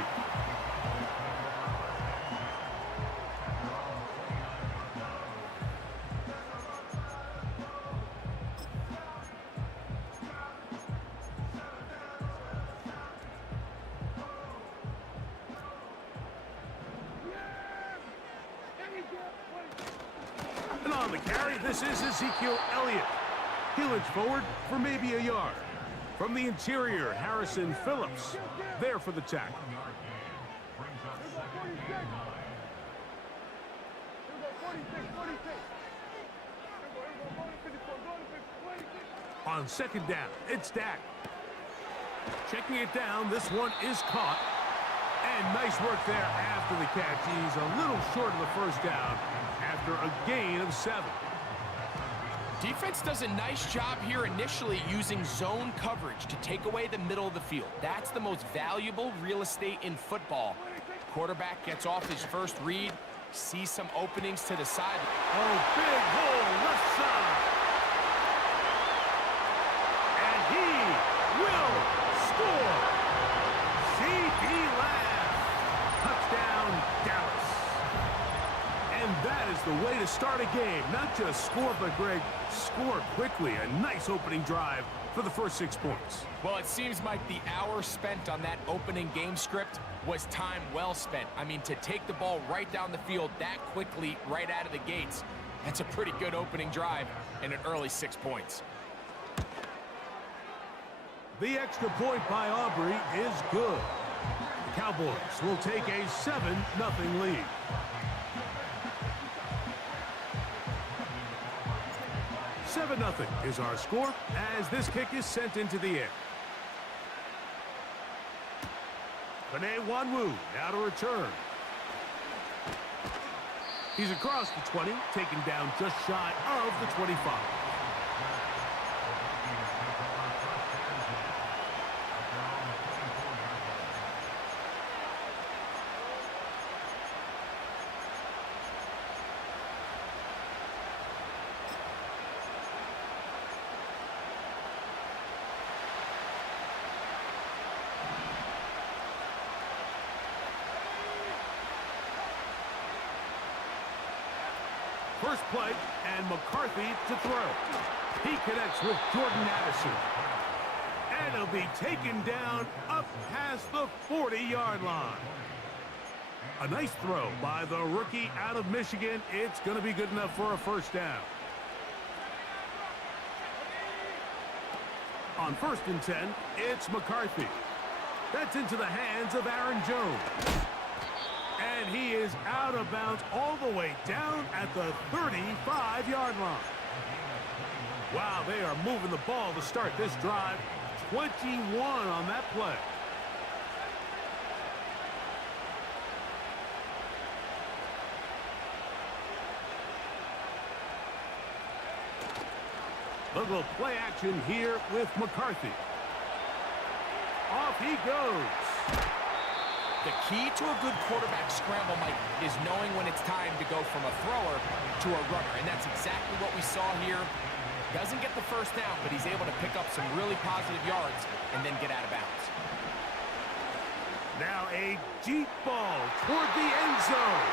And on the carry, this is Ezekiel Elliott. He'll inch forward for maybe a yard. From the interior, Harrison Phillips there for the tackle. On second down, it's Dak. Checking it down, this one is caught. And nice work there after the catch. He's a little short of the first down after a gain of 7. Defense does a nice job here initially using zone coverage to take away the middle of the field. That's the most valuable real estate in football. Quarterback gets off his first read, sees some openings to the side. Oh, big hole left side. And he will score. C.D. Lamb. Touchdown, Dallas. And that is the way to start a game. Not just score, but, Greg, score quickly. A nice opening drive for the first 6 points. Well, it seems like the hour spent on that opening game script was time well spent. I mean, to take the ball right down the field that quickly, right out of the gates, that's a pretty good opening drive and an early 6 points. The extra point by Aubrey is good. The Cowboys will take a 7-0 lead. Nothing is our score as this kick is sent into the air. Panay Wanwu now to return. He's across the 20, taken down just shy of the 25. First play, and McCarthy to throw. He connects with Jordan Addison. And he'll be taken down up past the 40-yard line. A nice throw by the rookie out of Michigan. It's going to be good enough for a first down. On 1st and 10, it's McCarthy. That's into the hands of Aaron Jones. And he is out of bounds all the way down at the 35-yard line. Wow, they are moving the ball to start this drive. 21 on that play. A little play action here with McCarthy. Off he goes. The key to a good quarterback scramble, Mike, is knowing when it's time to go from a thrower to a runner. And that's exactly what we saw here. Doesn't get the first down, but he's able to pick up some really positive yards and then get out of bounds. Now a deep ball toward the end zone.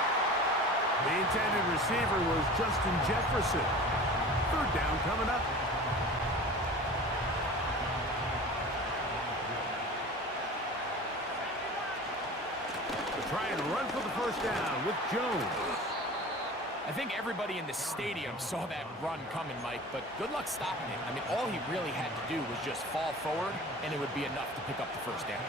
The intended receiver was Justin Jefferson. 3rd down coming up. Trying to run for the first down with Jones. I think everybody in the stadium saw that run coming, Mike, but good luck stopping it. I mean, all he really had to do was just fall forward, and it would be enough to pick up the first down.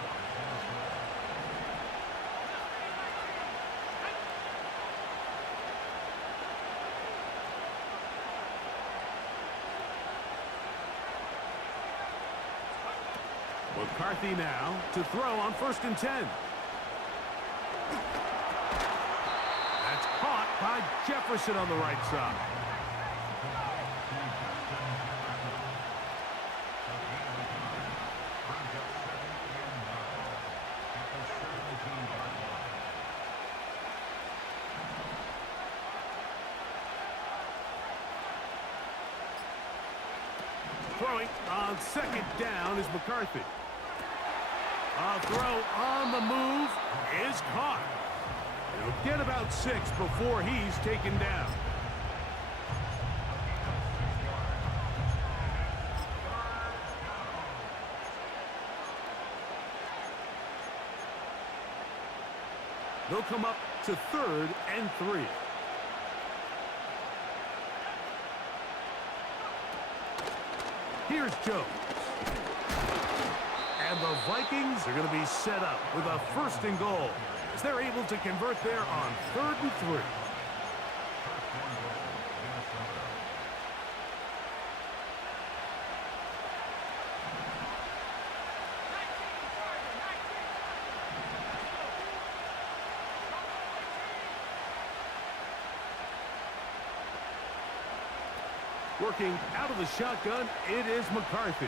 McCarthy now to throw on 1st and 10. That's caught by Jefferson on the right side. throwing on second down is McCarthy. A throw on the move is caught. He'll get about 6 before he's taken down. They'll come up to 3rd and 3. Here's Jones. And the Vikings are going to be set up with a 1st and goal as they're able to convert there on 3rd and 3. Working out of the shotgun, it is McCarthy.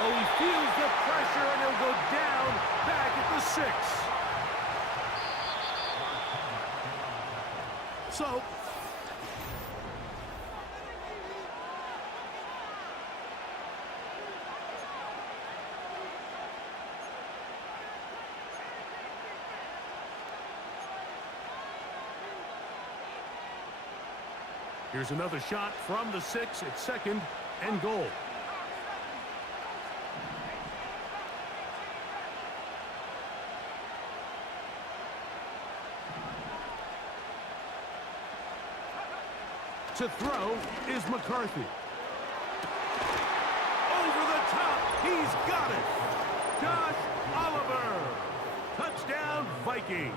Oh, he feels the pressure, and he'll go down back at the 6. So, here's another shot from the 6 at 2nd and goal. To throw is McCarthy. Over the top, he's got it. Josh Oliver. Touchdown, Vikings.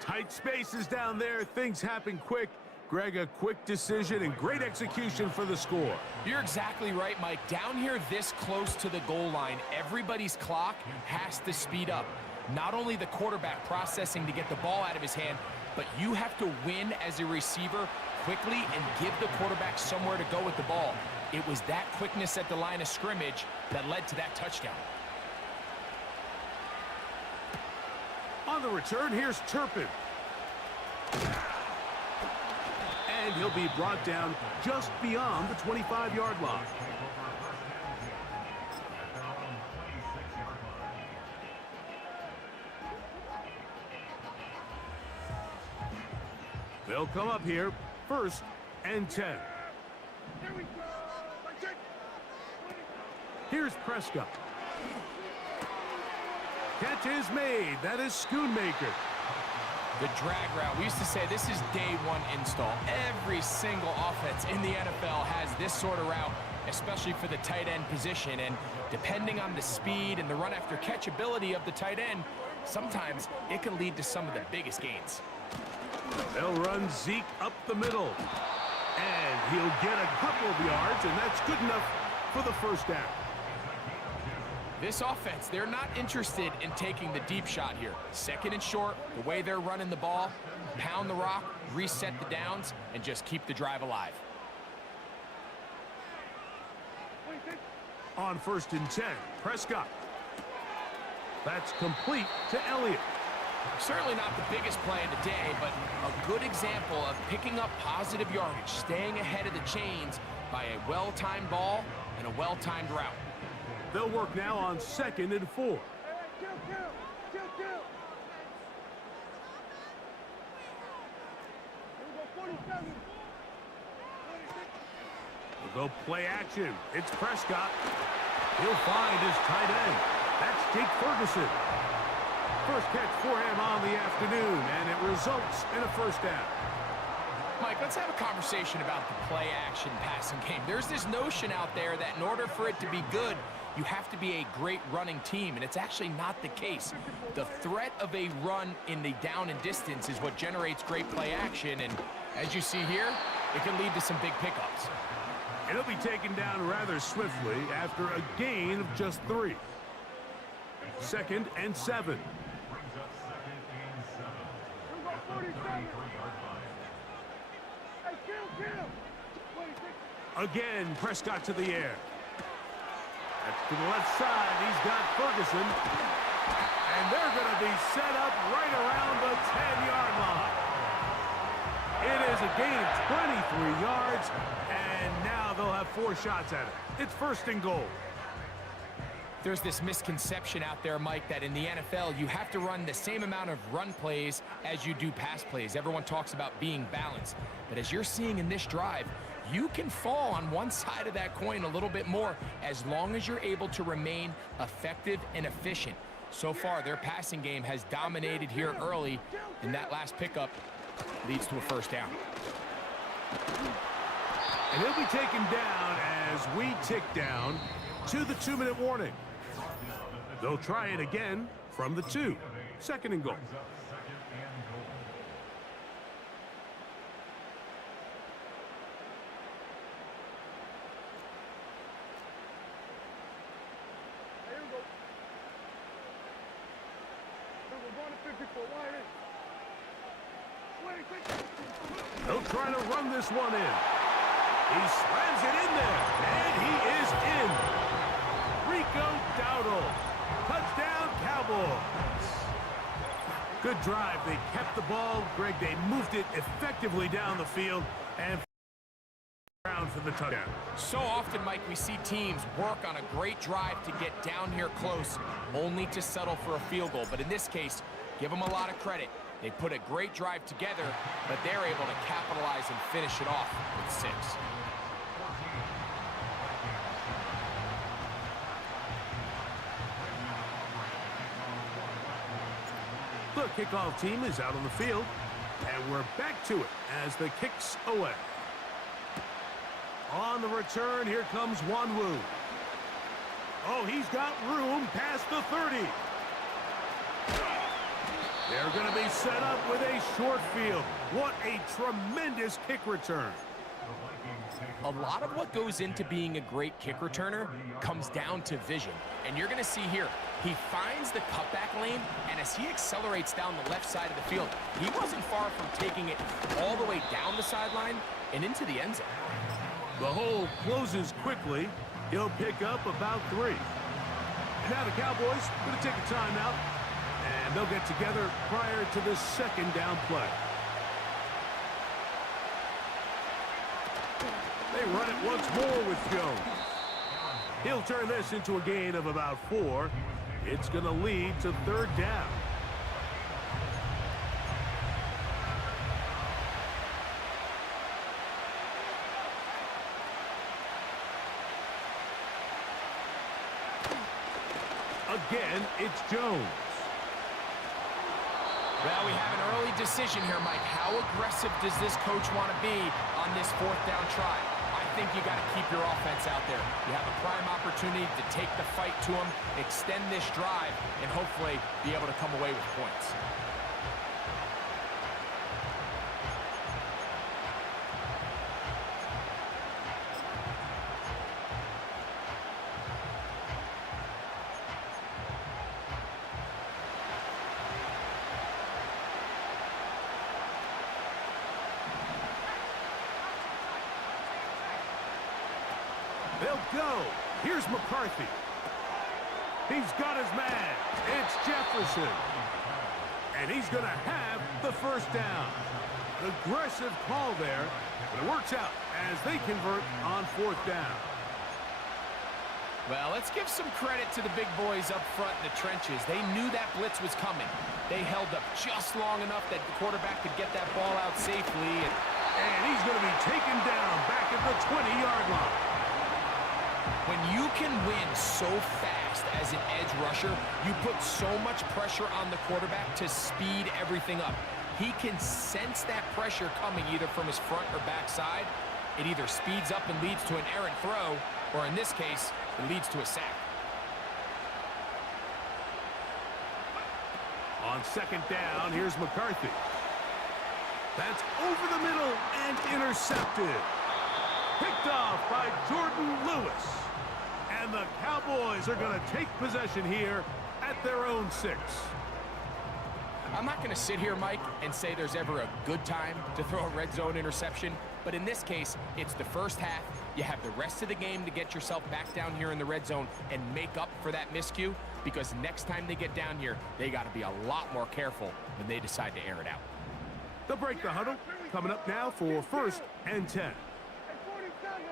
Tight spaces down there. Things happen quick. Greg, a quick decision and great execution for the score. You're exactly right, Mike. Down here this close to the goal line, everybody's clock has to speed up. Not only the quarterback processing to get the ball out of his hand, but you have to win as a receiver quickly and give the quarterback somewhere to go with the ball. It was that quickness at the line of scrimmage that led to that touchdown. On the return, here's Turpin. And he'll be brought down just beyond the 25-yard line. They'll come up here, 1st and 10. Here's Prescott. Catch is made. That is Schoonmaker. The drag route. We used to say this is day 1 install. Every single offense in the NFL has this sort of route, especially for the tight end position. And depending on the speed and the run after catch ability of the tight end, sometimes it can lead to some of the biggest gains. They'll run Zeke up the middle. And he'll get a couple of yards, and that's good enough for the 1st down. This offense, they're not interested in taking the deep shot here. 2nd and short, the way they're running the ball, pound the rock, reset the downs, and just keep the drive alive. On 1st and 10, Prescott. That's complete to Elliott. Certainly not the biggest play of the day, but a good example of picking up positive yardage, staying ahead of the chains by a well-timed ball and a well-timed route. They'll work now on 2nd and 4. We'll go play action. It's Prescott. He'll find his tight end. That's Jake Ferguson. First catch for him on the afternoon, and it results in a 1st down. Mike, let's have a conversation about the play-action passing game. There's this notion out there that in order for it to be good, you have to be a great running team, and it's actually not the case. The threat of a run in the down and distance is what generates great play action, and as you see here, it can lead to some big pickups. And he'll be taken down rather swiftly after a gain of just 3. 2nd and 7. Again, Prescott to the air. That's to the left side. He's got Ferguson. And they're going to be set up right around the 10-yard line. It is a gain of 3 yards, and now they'll have 4 shots at it. It's 1st and goal. There's this misconception out there, Mike, that in the NFL, you have to run the same amount of run plays as you do pass plays. Everyone talks about being balanced. But as you're seeing in this drive, you can fall on one side of that coin a little bit more as long as you're able to remain effective and efficient. So far, their passing game has dominated here early, and that last pickup leads to a 1st down. And he'll be taken down as we tick down to the 2-minute warning. They'll try it again from the 2. 2nd and goal. They'll try to run this one in. He slams it in there, and he is in. Rico Dowdle. Touchdown, Cowboys. Good drive. They kept the ball. Greg, they moved it effectively down the field and around for the touchdown. So often, Mike, we see teams work on a great drive to get down here close, only to settle for a field goal. But in this case, give them a lot of credit. They put a great drive together, but they're able to capitalize and finish it off with 6. The kickoff team is out on the field, and we're back to it as the kick's away. On the return, here comes Wanwu. Oh, he's got room past the 30. They're going to be set up with a short field. What a tremendous kick return. A lot of what goes into being a great kick returner comes down to vision. And you're going to see here, he finds the cutback lane, and as he accelerates down the left side of the field, he wasn't far from taking it all the way down the sideline and into the end zone. The hole closes quickly. He'll pick up about 3. And now the Cowboys going to take a timeout, and they'll get together prior to the 2nd down play. They run it once more with Jones. He'll turn this into a gain of about 4. It's going to lead to 3rd down. Again, it's Jones. Well, we have an early decision here, Mike. How aggressive does this coach want to be on this 4th down try? I think you got to keep your offense out there. You have a prime opportunity to take the fight to them, extend this drive, and hopefully be able to come away with points. They'll go. Here's McCarthy. He's got his man. It's Jefferson. And he's going to have the 1st down. Aggressive call there, but it works out as they convert on 4th down. Well, let's give some credit to the big boys up front in the trenches. They knew that blitz was coming. They held up just long enough that the quarterback could get that ball out safely. And he's going to be taken down back at the 20-yard line. When you can win so fast as an edge rusher, you put so much pressure on the quarterback to speed everything up. He can sense that pressure coming either from his front or back side. It either speeds up and leads to an errant throw, or in this case, it leads to a sack. On 2nd down, here's McCarthy. That's over the middle and intercepted. Picked off by Jordan Lewis. And the Cowboys are going to take possession here at their own 6. I'm not going to sit here, Mike, and say there's ever a good time to throw a red zone interception, but in this case, it's the 1st half. You have the rest of the game to get yourself back down here in the red zone and make up for that miscue, because next time they get down here, they got to be a lot more careful when they decide to air it out. They'll break the huddle. Coming up now for 1st and 10. Hey, 47.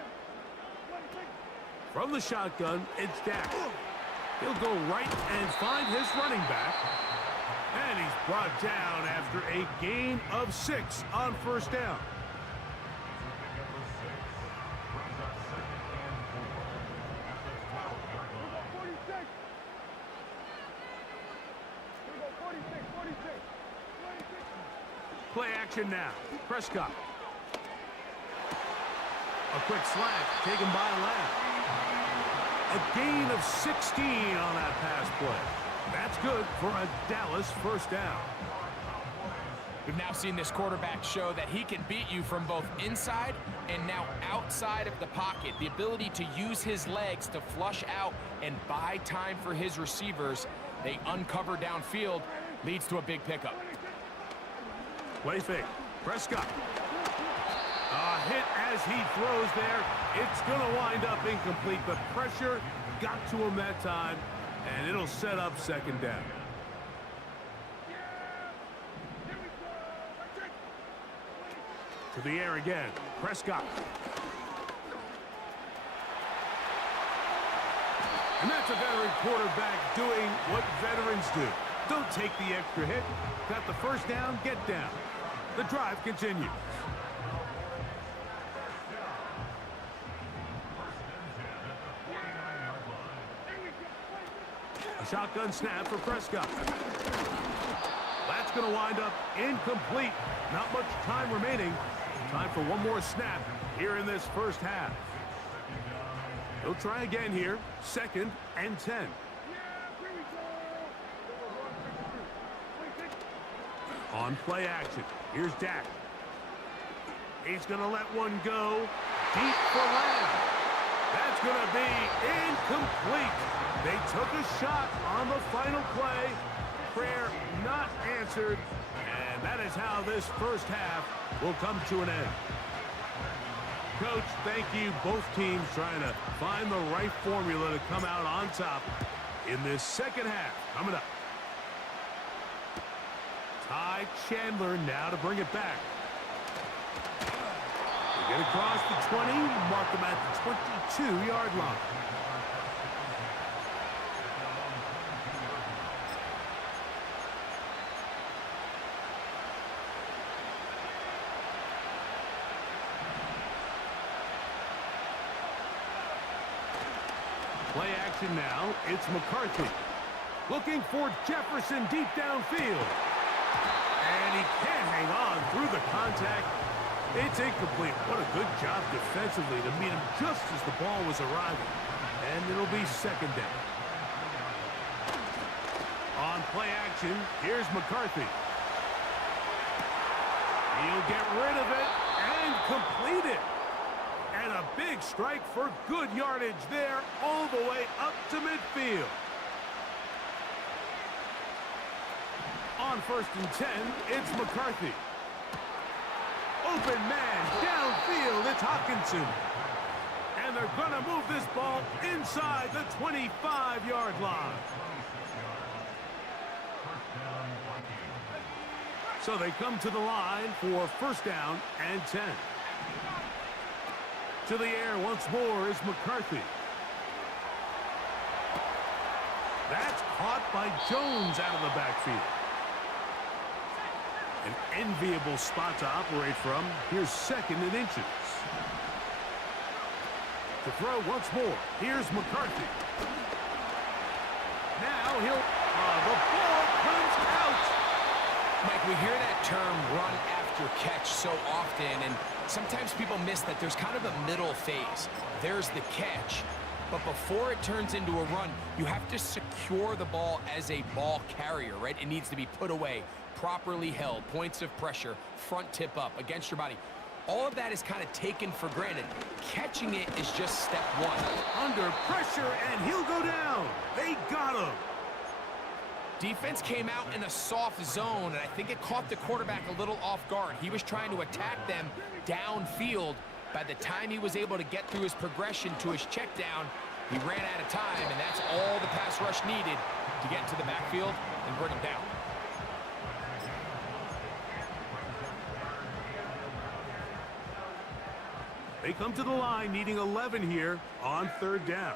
26. From the shotgun, it's Dak. He'll go right and find his running back. And he's brought down after a gain of 6 on 1st down. Play action now. Prescott. A quick slant taken by Lamb. A gain of 16 on that pass play. That's good for a Dallas 1st down. We've now seen this quarterback show that he can beat you from both inside and now outside of the pocket. The ability to use his legs to flush out and buy time for his receivers. They uncover downfield, leads to a big pickup. Play fake. Prescott. A hit as he throws there. It's going to wind up incomplete. The pressure got to him that time, and it'll set up 2nd down. To the air again. Prescott. And that's a veteran quarterback doing what veterans do. Don't take the extra hit. Got the 1st down, get down. The drive continues. A shotgun snap for Prescott. That's going to wind up incomplete. Not much time remaining. Time for one more snap here in this 1st half. He'll try again here. 2nd and 10. On play action, here's Dak. He's going to let one go. Deep for Lamb. That's going to be incomplete. They took a shot on the final play. Prayer not answered. And that is how this 1st half will come to an end. Coach, thank you. Both teams trying to find the right formula to come out on top in this 2nd half. Coming up. Ty Chandler now to bring it back. They get across the 20, mark them at the 22-yard line. Play action now, it's McCarthy. Looking for Jefferson deep downfield. And he can't hang on through the contact. It's incomplete. What a good job defensively to meet him just as the ball was arriving. And it'll be 2nd down. On play action, here's McCarthy. He'll get rid of it and complete it. And a big strike for good yardage there all the way up to midfield. On 1st and 10, it's McCarthy. Open man, downfield, it's Hockenson. And they're going to move this ball inside the 25-yard line. So they come to the line for 1st down and 10. To the air once more is McCarthy. That's caught by Jones out of the backfield. An enviable spot to operate from. Here's 2nd and inches. To throw once more. Here's McCarthy. Now the ball comes out. Mike, we hear that term run after catch so often, and sometimes people miss that there's kind of a middle phase. There's the catch, but before it turns into a run, you have to secure the ball as a ball carrier, right? It needs to be put away, properly held, points of pressure, front tip up against your body. All of that is kind of taken for granted. Catching it is just step one. Under pressure, and he'll go down. They got him. Defense came out in a soft zone, and I think it caught the quarterback a little off guard. He was trying to attack them downfield. By the time he was able to get through his progression to his check down, he ran out of time, and that's all the pass rush needed to get into the backfield and bring him down. They come to the line needing 11 here on third down.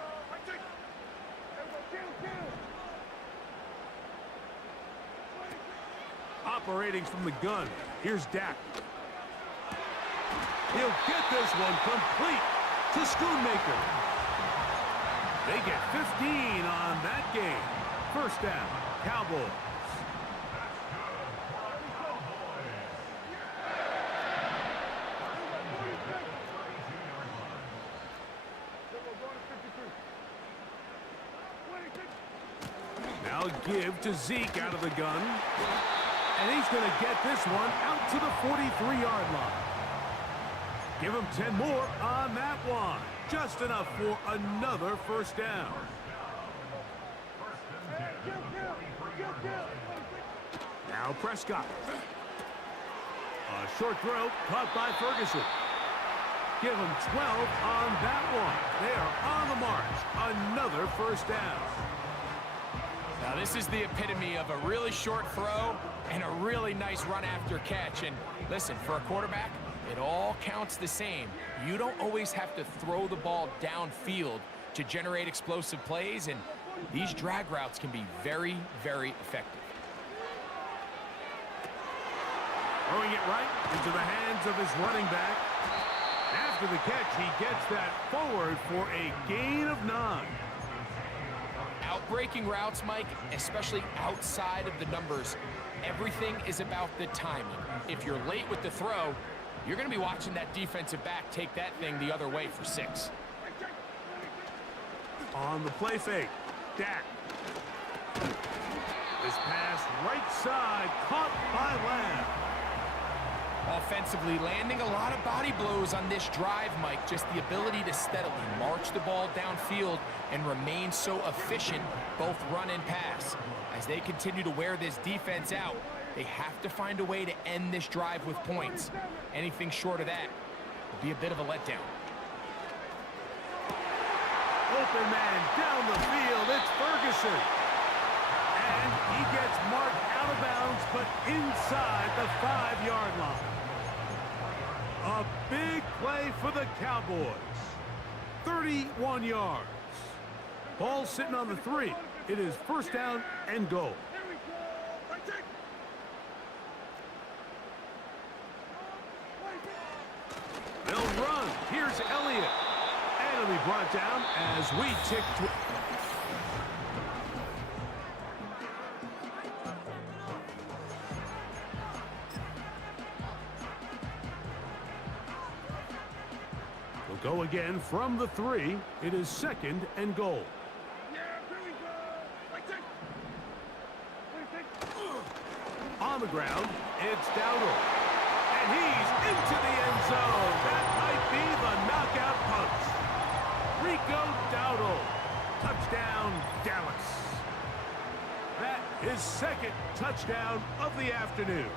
Operating from the gun, here's Dak. He'll get this one complete to Schoonmaker. They get 15 on that game. First down, Cowboys. Now give to Zeke out of the gun. And he's going to get this one out to the 43-yard line. Give him 10 more on that one. Just enough for another first down. Now Prescott. A short throw caught by Ferguson. Give him 12 on that one. They are on the march. Another first down. Now this is the epitome of a really short throw and a really nice run after catch. And listen, for a quarterback, it all counts the same. You don't always have to throw the ball downfield to generate explosive plays, and these drag routes can be very, very effective. Throwing it right into the hands of his running back. After the catch, he gets that forward for a gain of 9. Outbreaking routes, Mike, especially outside of the numbers, everything is about the timing. If you're late with the throw, you're going to be watching that defensive back take that thing the other way for 6. On the play fake, Dak. This pass right side, caught by Lamb. Offensively, landing a lot of body blows on this drive, Mike. Just the ability to steadily march the ball downfield and remain so efficient, both run and pass. As they continue to wear this defense out, they have to find a way to end this drive with points. Anything short of that will be a bit of a letdown. Open man down the field, it's Ferguson. And he gets marked out of bounds, but inside the 5-yard line. A big play for the Cowboys. 31 yards. Ball sitting on the 3. It is first down and goal. They'll run. Here's Elliott. And it'll be brought down as we tick to... Go again from the 3. It is second and goal. On the ground, it's Dowdle. And he's into the end zone. That might be the knockout punch. Rico Dowdle. Touchdown, Dallas. That is second touchdown of the afternoon.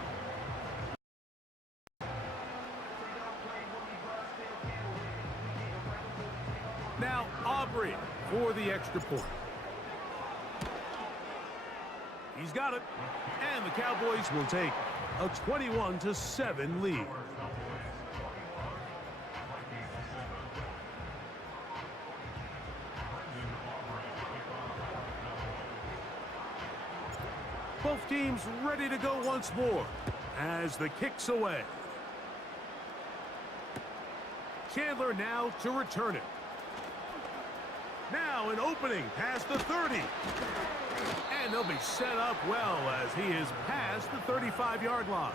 Now Aubrey for the extra point. He's got it. And the Cowboys will take a 21-7 lead. Both teams ready to go once more as the kick's away. Chandler now to return it. Now an opening past the 30. And they'll be set up well as he is past the 35-yard line.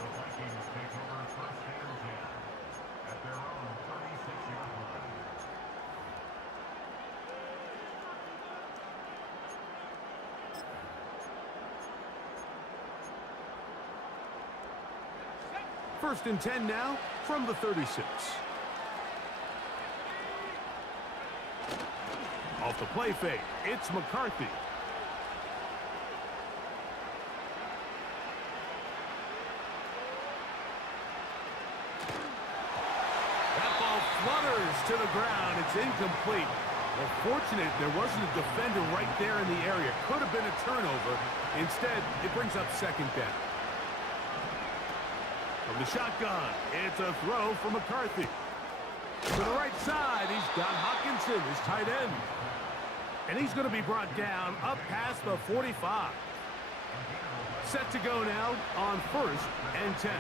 First and 10 now from the 36. Off the play fake, it's McCarthy. That ball flutters to the ground. It's incomplete. Well, fortunate there wasn't a defender right there in the area. Could have been a turnover. Instead, it brings up second down. From the shotgun, it's a throw for McCarthy. To the right side, he's got Hawkinson, his tight end. And he's going to be brought down up past the 45. Set to go now on 1st and 10.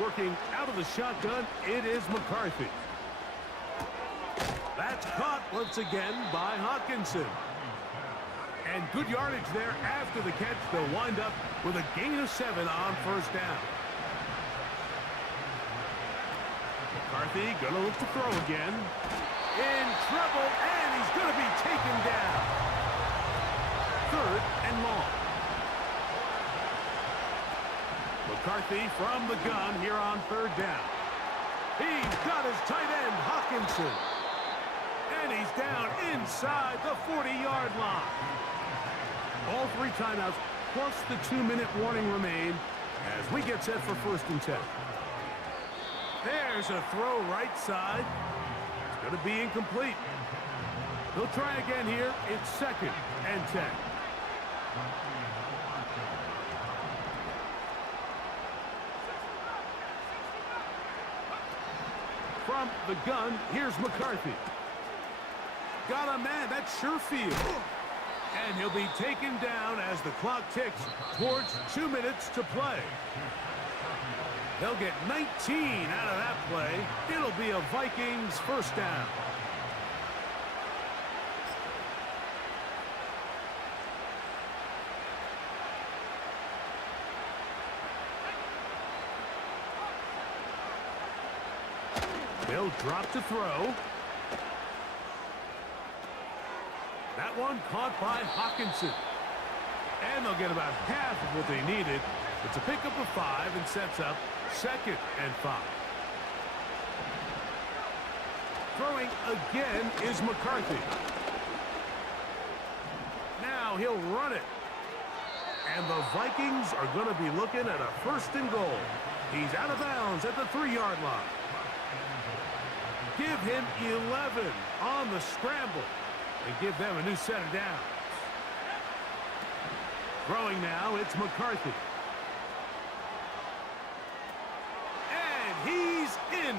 Working out of the shotgun, it is McCarthy. That's caught once again by Hawkinson. And good yardage there after the catch. They'll wind up with a gain of 7 on 1st down. McCarthy going to look to throw again. In trouble, and he's going to be taken down. 3rd and long. McCarthy from the gun here on 3rd down. He's got his tight end, Hawkinson. And he's down inside the 40-yard line. All 3 timeouts plus the 2-minute warning remain as we get set for 1st and 10. There's a throw right side. It's going to be incomplete. They'll try again here. It's 2nd and 10. From the gun, here's McCarthy. Got a man, that's Sherfield. And he'll be taken down as the clock ticks towards 2 minutes to play. They'll get 19 out of that play. It'll be a Vikings 1st down. They'll drop to throw. That one caught by Hawkinson. And they'll get about half of what they needed. It's a pickup of 5 and sets up 2nd and 5. Throwing again is McCarthy. Now he'll run it. And the Vikings are going to be looking at a 1st and goal. He's out of bounds at the 3-yard line. Give him 11 on the scramble and give them a new set of downs. Throwing now, it's McCarthy. And he's in.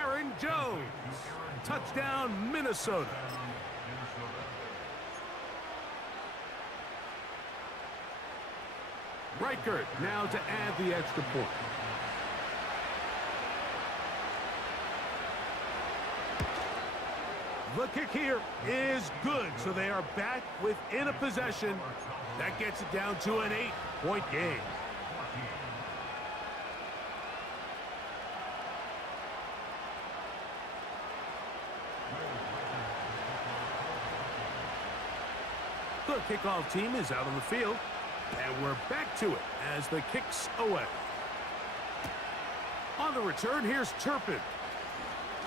Aaron Jones. Touchdown, Minnesota. Reichert now to add the extra point. The kick here is good, so they are back within a possession. That gets it down to an 8-point game. The kickoff team is out on the field, and we're back to it as the kick's away. On the return, here's Turpin.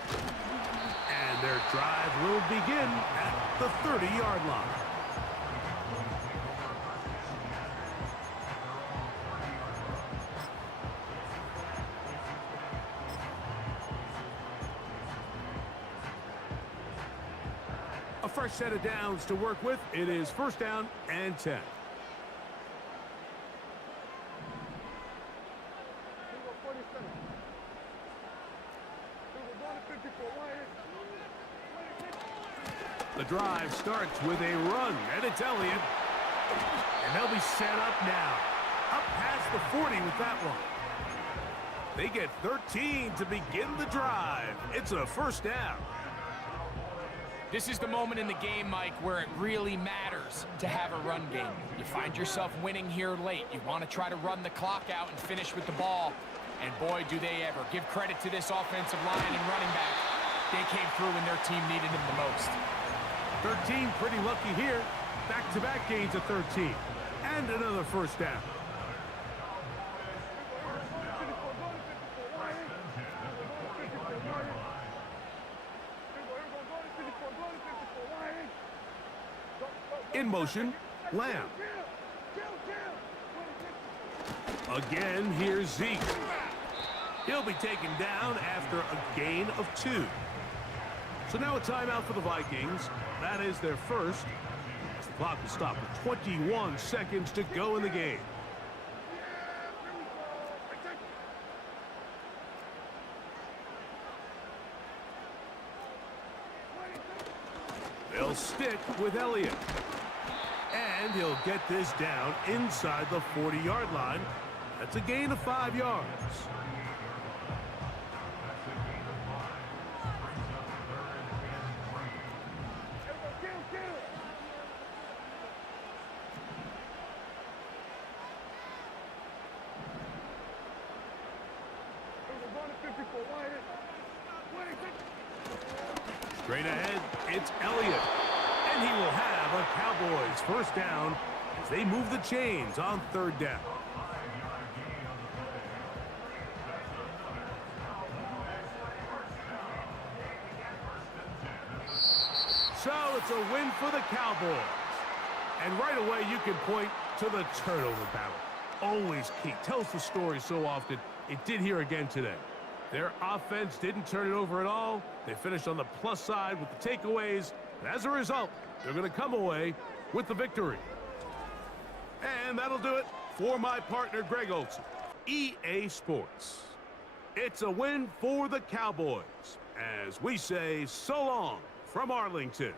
And their drive will begin at the 30-yard line. A fresh set of downs to work with. It is 1st down and 10. The drive starts with a run, and it's Elliott. And they'll be set up now. Up past the 40 with that one. They get 13 to begin the drive. It's a 1st down. This is the moment in the game, Mike, where it really matters to have a run game. You find yourself winning here late. You want to try to run the clock out and finish with the ball. And boy, do they ever. Give credit to this offensive line and running back. They came through when their team needed them the most. 13 pretty lucky here. Back-to-back gains of 13. And another 1st down. In motion, Lamb. Again, here's Zeke. He'll be taken down after a gain of 2. So now a timeout for the Vikings. That is their first. The clock will stop with 21 seconds to go in the game. stick with Elliott. And he'll get this down inside the 40-yard line. That's a gain of 5 yards. Straight ahead, it's Elliott. And he will have a Cowboys first down as they move the chains on 3rd down. So it's a win for the Cowboys. And right away you can point to the turnover battle. Always key. Tells the story so often. It did here again today. Their offense didn't turn it over at all. They finished on the plus side with the takeaways. And as a result, they're going to come away with the victory. And that'll do it for my partner, Greg Olson. EA Sports. It's a win for the Cowboys, as we say so long from Arlington.